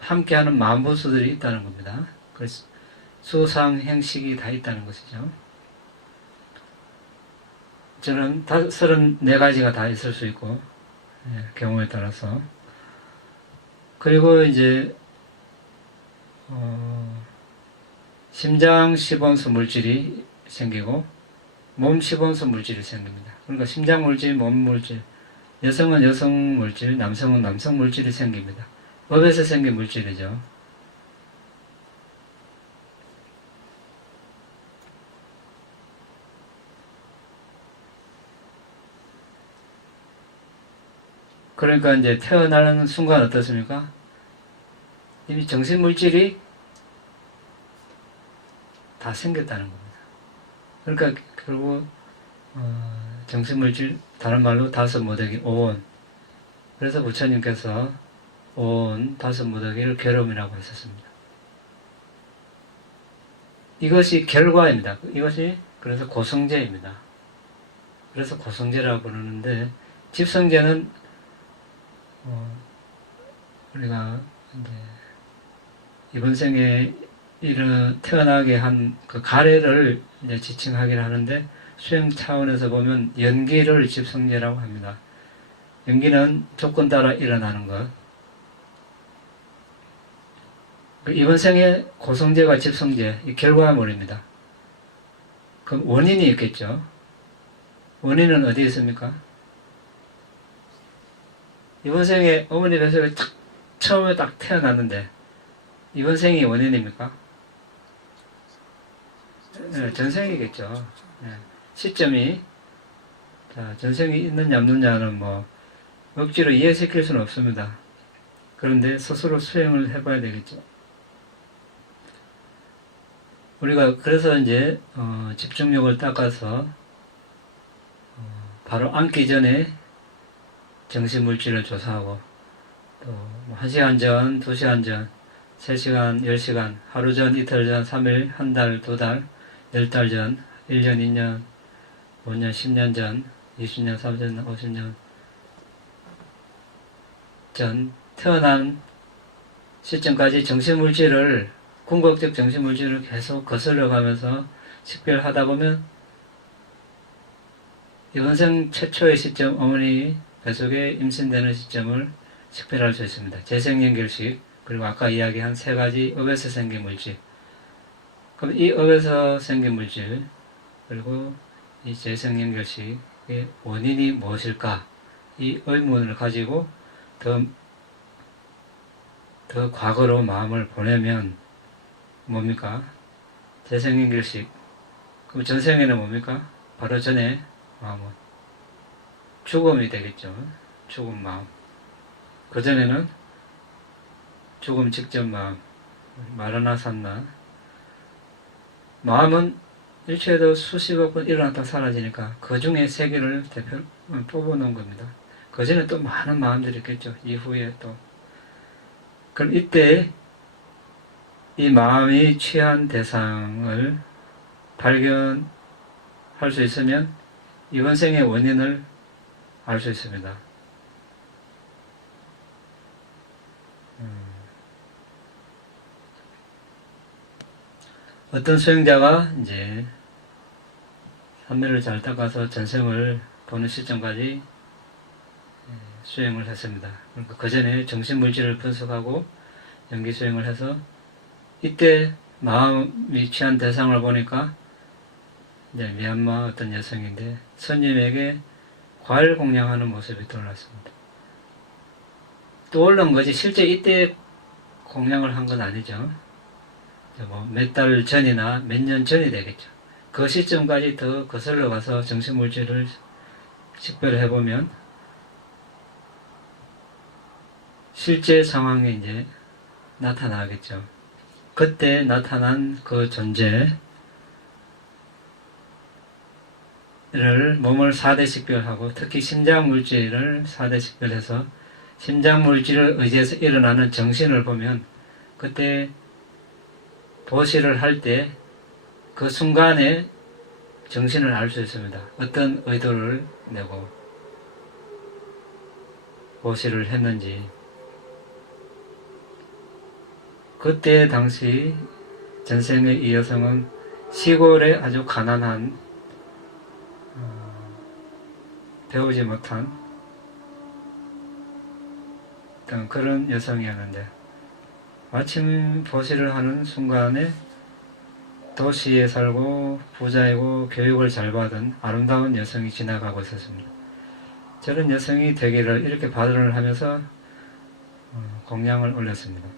함께하는 만보수들이 있다는 겁니다. 그래서 수상행식이 다 있다는 것이죠. 저는 34가지가 다 있을 수 있고 경우에 따라서. 그리고 이제 심장 시범수 물질이 생기고 몸 시범수 물질이 생깁니다. 그러니까 심장 물질, 몸 물질, 여성은 여성 물질, 남성은 남성 물질이 생깁니다. 법에서 생긴 물질이죠. 그러니까 이제 태어나는 순간 어떻습니까? 이미 정신 물질이 다 생겼다는 겁니다. 그러니까 결국 정신 물질, 다른 말로 5무더기 오온. 그래서 부처님께서 오온 5무더기를 괴로움이라고 했었습니다. 이것이 결과입니다. 이것이 그래서 고성제입니다. 그래서 고성제라고 부르는데 집성제는 우리가 이제 이번 생에 태어나게 한 그 가래를 이제 지칭하기를 하는데 수행 차원에서 보면 연기를 집성제라고 합니다. 연기는 조건 따라 일어나는 것. 이번 생에 고성제와 집성제, 이 결과물입니다. 그럼 원인이 있겠죠. 원인은 어디에 있습니까? 이번 생에 어머니 뱃속에 처음에 딱 태어났는데 이번 생이 원인입니까? 네, 전생이겠죠. 네. 시점이 전생이 있느냐 없느냐는 뭐 억지로 이해시킬 수는 없습니다. 그런데 스스로 수행을 해봐야 되겠죠. 우리가 그래서 이제 집중력을 닦아서 바로 앉기 전에 정신물질을 조사하고 또 1시간 전, 2시간 전, 3시간, 10시간, 하루 전, 이틀 전, 3일, 한 달, 2달, 10달 전, 1년, 2년, 5년, 10년 전, 20년, 30년, 50년 전 태어난 시점까지 정신물질을 궁극적 정신물질을 계속 거슬러 가면서 식별하다 보면 이번 생 최초의 시점, 어머니 뱃속에 임신되는 시점을 식별할 수 있습니다. 재생연결식, 그리고 아까 이야기한 3가지 업에서 생긴 물질. 그럼 이 업에서 생긴 물질, 그리고 이 재생연결식의 원인이 무엇일까? 이 의문을 가지고 더 과거로 마음을 보내면 뭡니까? 재생연결식. 그럼 전생에는 뭡니까? 바로 전에 마음은 죽음이 되겠죠. 죽음 마음. 그전에는 죽음 직전 마음. 마라나 산나. 마음은 일초에도 수십억 번 일어났다 사라지니까 그 중에 3개를 뽑아놓은 겁니다. 그 전에 또 많은 마음들이 있겠죠. 이후에 또. 그럼 이때 이 마음이 취한 대상을 발견할 수 있으면 이번 생의 원인을 알 수 있습니다. 어떤 수행자가 이제 삼매를 잘 닦아서 전생을 보는 시점까지 수행을 했습니다. 그러니까 그 전에 정신물질을 분석하고 연기 수행을 해서 이때 마음이 취한 대상을 보니까 이제 미얀마 어떤 여성인데 스님에게 과일 공양하는 모습이 떠올랐습니다. 떠오른 거지 실제 이때 공양을 한 건 아니죠. 몇 달 전이나 몇 년 전이 되겠죠. 그 시점까지 더 거슬러 가서 정신물질을 식별해 보면 실제 상황이 이제 나타나겠죠. 그때 나타난 그 존재를 몸을 4대 식별하고 특히 심장물질을 4대 식별해서 심장물질을 의지해서 일어나는 정신을 보면 그때 보시를 할 때 그 순간에 정신을 알 수 있습니다. 어떤 의도를 내고 보시를 했는지. 그때 당시 전생의 이 여성은 시골에 아주 가난한 배우지 못한 어떤 그런 여성이었는데 마침 보시를 하는 순간에 도시에 살고 부자이고 교육을 잘 받은 아름다운 여성이 지나가고 있었습니다. 저런 여성이 되기를 이렇게 발언을 하면서 공양을 올렸습니다.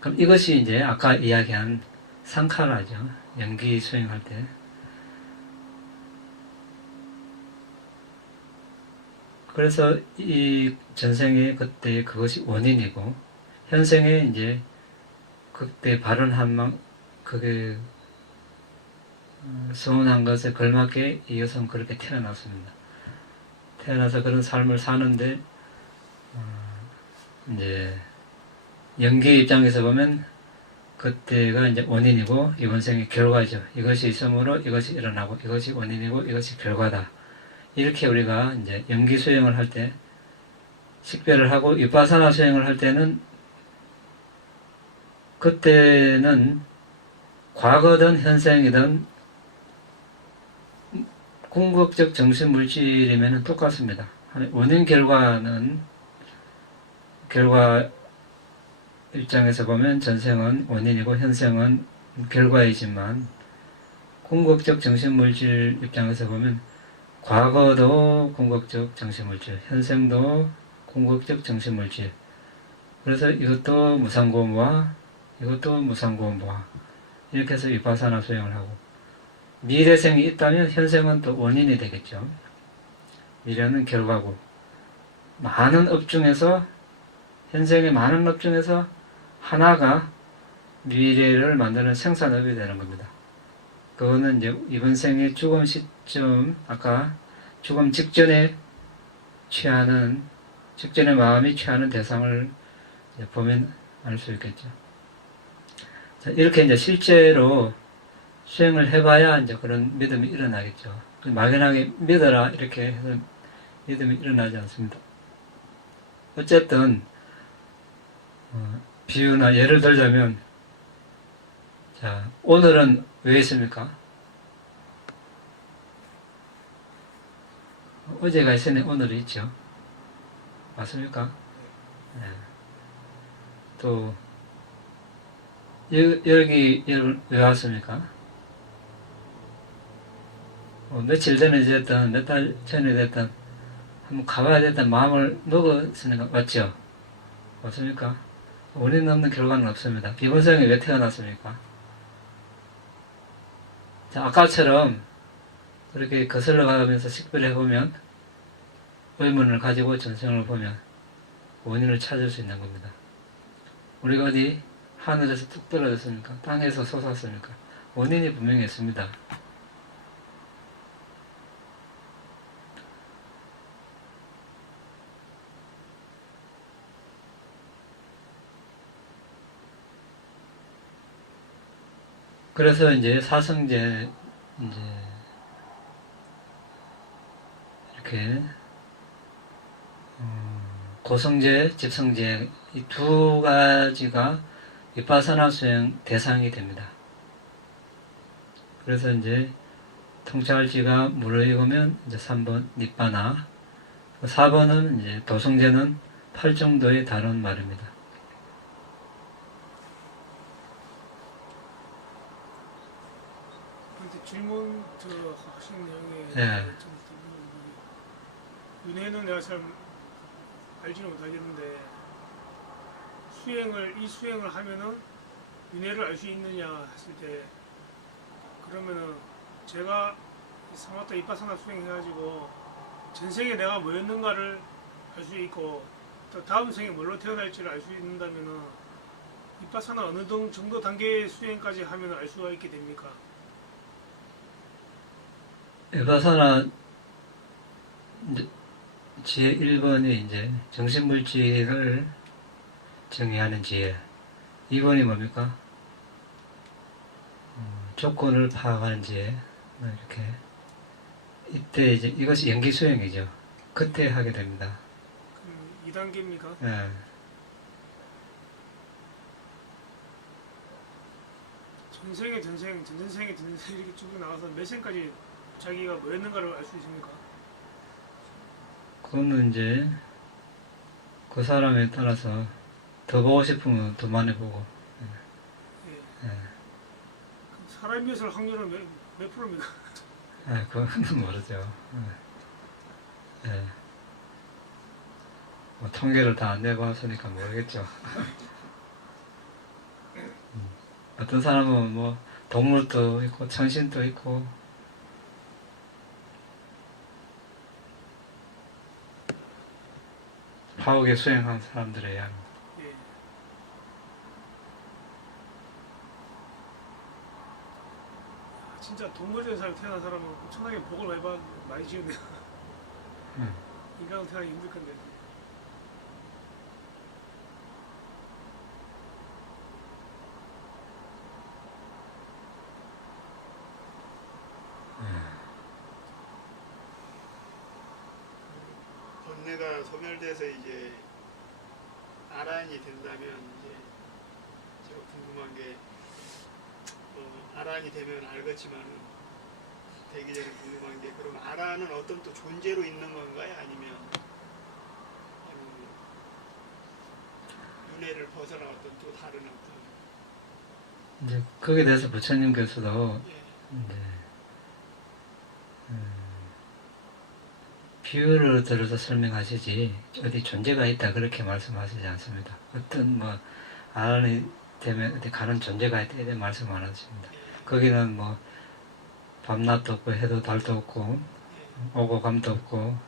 그럼 이것이 이제 아까 이야기한 상카라죠. 연기 수행할 때. 그래서 이 전생에 그때 그것이 원인이고 현생에 이제 그때 발언한 그게 서운한 것에 걸맞게 이 여성 그렇게 태어났습니다. 태어나서 그런 삶을 사는데 이제 연기 입장에서 보면 그때가 이제 원인이고 이번 생의 결과죠. 이것이 있으므로 이것이 일어나고 이것이 원인이고 이것이 결과다. 이렇게 우리가 이제 연기 수행을 할 때 식별을 하고 위파사나 수행을 할 때는 그때는 과거든 현생이든 궁극적 정신물질이면 똑같습니다. 원인 결과는 결과 입장에서 보면 전생은 원인이고 현생은 결과이지만 궁극적 정신물질 입장에서 보면 과거도 궁극적 정신물질, 현생도 궁극적 정신물질. 그래서 이것도 무상고무와 이것도 무상고무와 이렇게 해서 위파사나 수행을 하고 미래생이 있다면 현생은 또 원인이 되겠죠. 미래는 결과고 많은 업 중에서 현생의 많은 업 중에서 하나가 미래를 만드는 생산업이 되는 겁니다. 그거는 이제 이번 생의 죽음 시점, 아까 죽음 직전에 직전에 마음이 취하는 대상을 이제 보면 알 수 있겠죠. 자, 이렇게 이제 실제로 수행을 해봐야 이제 그런 믿음이 일어나겠죠. 막연하게 믿어라 이렇게 해서 믿음이 일어나지 않습니다. 어쨌든 비유나 예를 들자면, 자, 오늘은 왜 있습니까? 어제가 있으니 오늘이 있죠. 맞습니까? 네. 또 여기 왜 왔습니까? 며칠 전에 됐든 몇 달 전에 됐든 한번 가봐야 됐던 마음을 먹었으니까 왔죠. 맞습니까? 원인 없는 결과는 없습니다. 이번 생에 왜 태어났습니까? 자, 아까처럼 그렇게 거슬러 가면서 식별해보면, 의문을 가지고 전생을 보면 원인을 찾을 수 있는 겁니다. 우리가 어디 하늘에서 뚝 떨어졌습니까? 땅에서 솟았습니까? 원인이 분명히 있습니다. 그래서 이제 사성제, 이제 이렇게 고성제, 집성제 이 두 가지가 비파사나 수행 대상이 됩니다. 그래서 이제 통찰지가 무르익으면 이제 3번 니빠나, 4번은 이제 도성제는 8정도에 다른 말입니다. 근데 질문 하신 내용에 네. 윤회는 내가 잘 알지는 못하겠는데 이 수행을 하면은 윤회를 알 수 있느냐 했을 때, 그러면은 제가 사마타 이파사나 수행해가지고 전생에 내가 뭐였는가를 알 수 있고 또 다음 생에 뭘로 태어날지를 알 수 있는다면은 이파사나 어느 정도 단계의 수행까지 하면 알 수가 있게 됩니까? 에바사나 지혜 1번이 이제 정신물질을 정의하는 지혜, 2번이 뭡니까? 조건을 파악하는 지혜. 이렇게 이때 이제 이것이 연기 수행이죠. 그때 하게 됩니다. 그럼 2단계입니까? 예. 전생에 전생, 전전생에 전전생 이렇게 쭉 나가서 몇 생까지 자기가 뭐였는가를 알 수 있습니까? 그거는 이제 그 사람에 따라서 더 보고 싶으면 더 많이 보고. 예. 예. 그럼 사람이었을 확률은 몇 프로입니까? 예, 그건 모르죠. 예. 예. 뭐 통계를 다 안 내봤으니까 모르겠죠. 어떤 사람은 뭐 동물도 있고 천신도 있고, 파옥에 수행한 사람들에 의한. 예. 진짜 동물된 사람이 태어난 사람은 엄청나게 복을 많이 지었네요. 인간은 태어나기 힘들 건데. 번뇌가 소멸돼서 이제 아란이 된다면, 이제 제가 궁금한 게, 아란이 되면 알겠지만 되기 전에 궁금한 게, 그럼 아란은 어떤 또 존재로 있는 건가요? 아니면 윤회를 벗어나 어떤 또 다른 어떤, 이제 거기에 대해서 부처님께서도 예, 이제 비유를 들어서 설명하시지 어디 존재가 있다 그렇게 말씀하시지 않습니다. 어떤 뭐 아란이 되면 어디 가는 존재가 있다 이런 말씀 안 하십니다. 거기는 뭐 밤낮도 없고 해도 달도 없고 오고 감도 없고,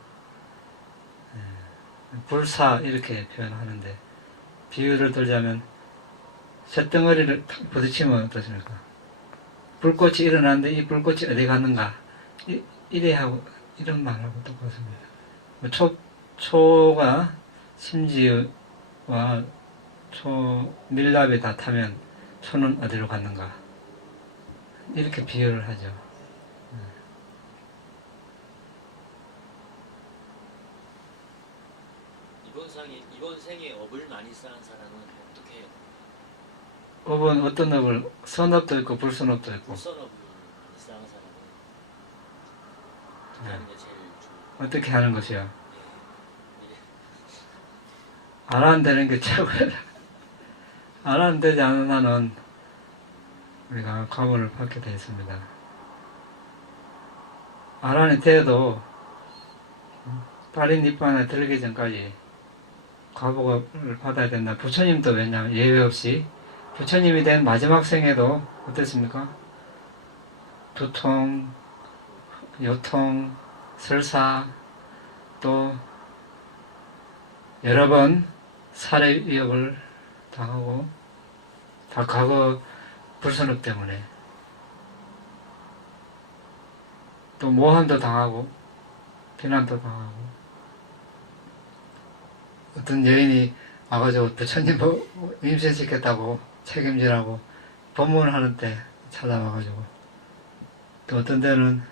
불사 이렇게 표현하는데, 비유를 들자면 쇳덩어리를 탁 부딪히면 어떻습니까? 불꽃이 일어나는데 이 불꽃이 어디 갔는가? 이래 하고, 이런 말하고 똑같습니다. 뭐 초가 심지와 밀랍이 다 타면 초는 어디로 갔는가? 이렇게 비유를 하죠. 이번 생에 업을 많이 쌓은 사람은 어떻게 해요? 업은 어떤 업을, 선업도 있고 불선업도 있고, 불선업을 많이 쌓은 사람은 어떻게 하는 게 제일 좋을까요? 어떻게 하는 것이요? 예. 알아는 되는 게 최고예요. 알아는 되지 않은 한은 우리가 과보를 받게 되어 있습니다. 알아는 돼도 딸인 입안에 들기 전까지 과보를 받아야 된다. 부처님도 왜냐하면 예외 없이 부처님이 된 마지막 생에도 어땠습니까? 두통, 요통, 설사, 또 여러 번 살해 위협을 당하고 다 과거 불선업 때문에 또 모함도 당하고 비난도 당하고 어떤 여인이 와가지고 부처님 임신시켰다고 책임지라고 법문하는 때 찾아와가지고 또 어떤 데는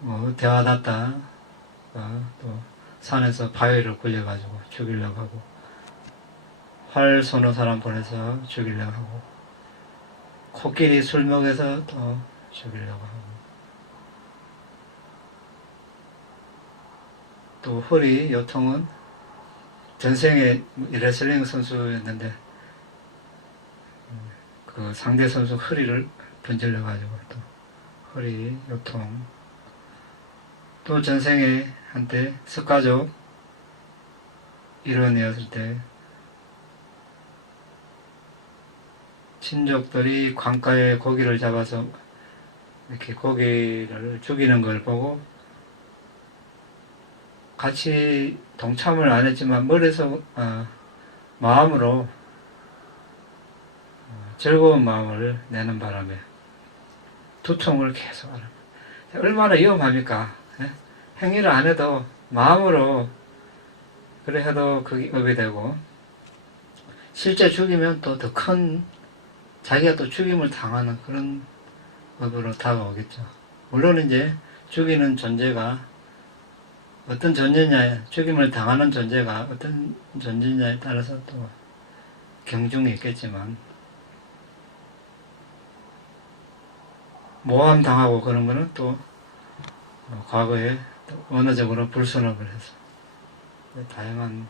뭐 대화났다 또 산에서 바위를 굴려가지고 죽이려고 하고 활 쏘는 사람 보내서 죽이려고 하고 코끼리 술 먹여서 또 죽이려고 하고 또 허리 요통은 전생에 레슬링 선수였는데 그 상대 선수 허리를 분질러 가지고 또 허리 요통 또 전생에 한때 석가족 일원이었을 때 친족들이 강가에 고기를 잡아서 이렇게 고기를 죽이는 걸 보고 같이 동참을 안 했지만 머리에서 마음으로 즐거운 마음을 내는 바람에 두통을 계속 하는 얼마나 위험합니까? 예? 행위를 안 해도 마음으로 그래 해도 그게 업이 되고 실제 죽이면 또 더 큰 자기가 또 죽임을 당하는 그런 업으로 다가오겠죠. 물론 이제 죽이는 존재가 어떤 존재냐에 죽임을 당하는 존재가 어떤 존재냐에 따라서 또 경중이 있겠지만 모함 당하고 그런 거는 또 과거에 또 언어적으로 불선업을 해서 다양한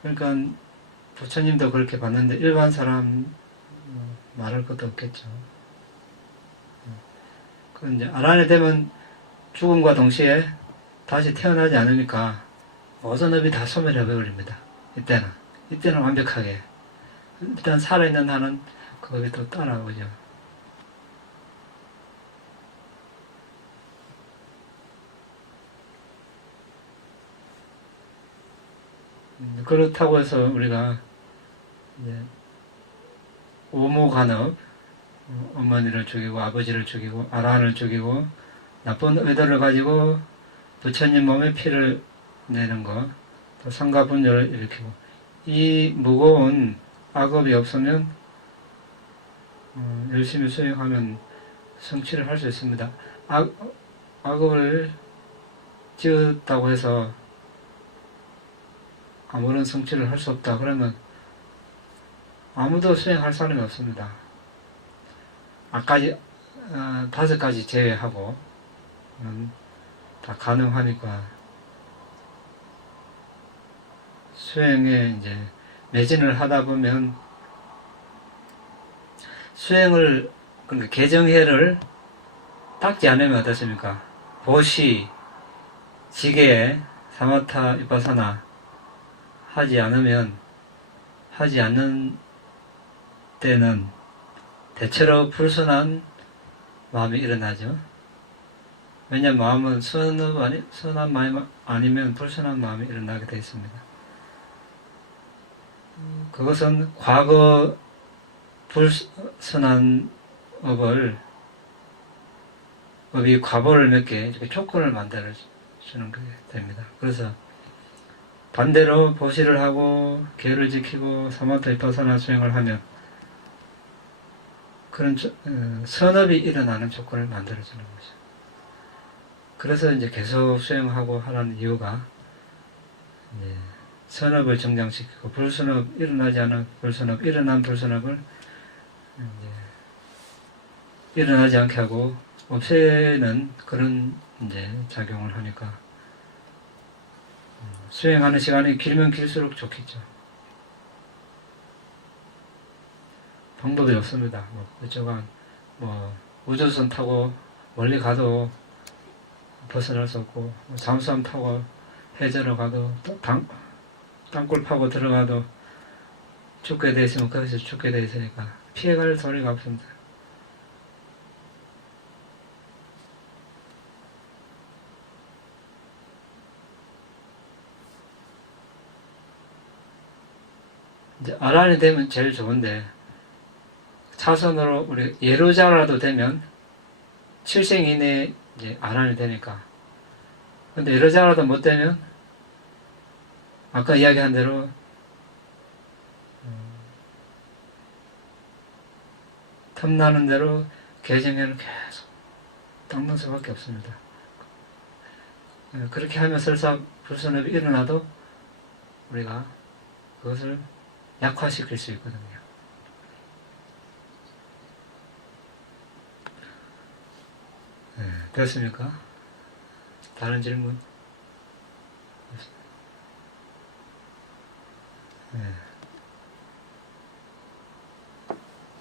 그러니까 부처님도 그렇게 봤는데 일반 사람 말할 것도 없겠죠. 그 이제 아란이 되면 죽음과 동시에 다시 태어나지 않으니까 모든 업이 다 소멸해버립니다. 이때는 완벽하게 일단 살아있는 한은 그 업이 또 따라오죠. 그렇다고 해서 우리가 이제 오모간업 어머니를 죽이고 아버지를 죽이고 아란을 죽이고 나쁜 의도를 가지고 부처님 몸에 피를 내는 것, 또 상가분열을 일으키고 이 무거운 악업이 없으면 열심히 수행하면 성취를 할 수 있습니다. 악업을 지었다고 해서 아무런 성취를 할 수 없다. 그러면 아무도 수행할 사람이 없습니다. 아까지 5가지 제외하고 다 가능하니까 수행에 이제 매진을 하다 보면 수행을 그러니까 개정해를 닦지 않으면 어떻습니까? 보시, 지게, 사마타, 위파사나 하지 않으면 하지 않는 때는 대체로 불순한 마음이 일어나죠. 왜냐하면 마음은 선한 마음이 아니면 불순한 마음이 일어나게 되어 있습니다. 그것은 과거 불선한 업이 과보를 몇 개 이렇게 조건을 만들어 주는 게 됩니다. 그래서 반대로 보시를 하고 계율을 지키고 사마타 비파사나 수행을 하면 그런 선업이 일어나는 조건을 만들어 주는 거죠. 그래서 이제 계속 수행하고 하라는 이유가 이제 선업을 정장시키고 불선업 일어나지 않은 불선업 일어난 불선업을 이제 일어나지 않게 하고 없애는 그런 이제 작용을 하니까 수행하는 시간이 길면 길수록 좋겠죠. 방법이 없습니다. 이쪽은 우주선 타고 멀리 가도 벗어날 수 없고 잠수함 타고 해저로 가도 땅굴 파고 들어가도 죽게 돼 있으면 거기서 죽게 돼 있으니까 피해갈 소리가 없습니다. 이제 아란이 되면 제일 좋은데 차선으로 우리 예루자라도 되면 7생 이내에 이제 아란이 되니까. 근데 예루자라도 못 되면 아까 이야기한 대로 탐나는 대로 개정에는 계속 닦는 수밖에 없습니다. 그렇게 하면 설사 불선업이 일어나도 우리가 그것을 약화시킬 수 있거든요. 됐습니까? 다른 질문?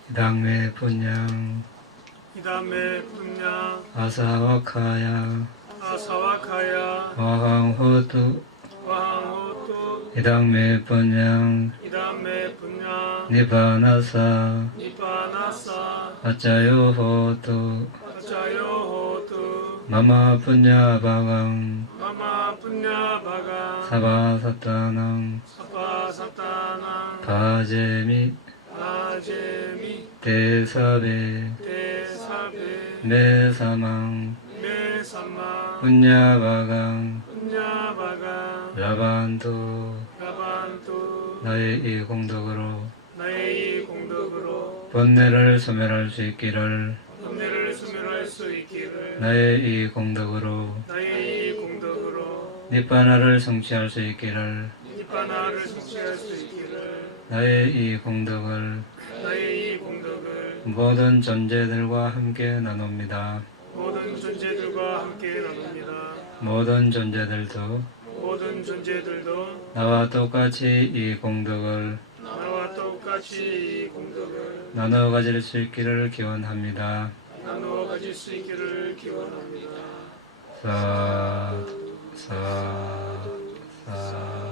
이당메 분양 이담에 분야 아사와카야 아사와카야 와항호두 와항호투 이당메 분양 이담에 분야 니바나사 니바나사 아짜요호두 아자요호투 마마 분야바강 마마 분야 바가 사바사타낭 사파사타나 바제미 아제미 대사베 대사베 메사망 메사마 분야바강 분야 바가 라반두 라반투 나의 이 공덕으로 나의 이 공덕으로 번뇌를 소멸할 수 있기를 번뇌를 소멸할 수 있기를 나의 이 공덕으로 나의 이 공덕으로 니바나를 성취할 수 있기를 니바나를 성취할 수 있기를 나의 이 공덕을 나의 이 공덕을 모든 존재들과 함께 나눕니다. 모든 존재들과 함께 나눕니다. 모든 존재들도 모든 존재들도 나와 똑같이 이 공덕을 나와 똑같이 이 공덕을 나눠 가질 수 있기를 기원합니다. 나누어 가질 수 있기를 기원합니다. 사, 사, 사.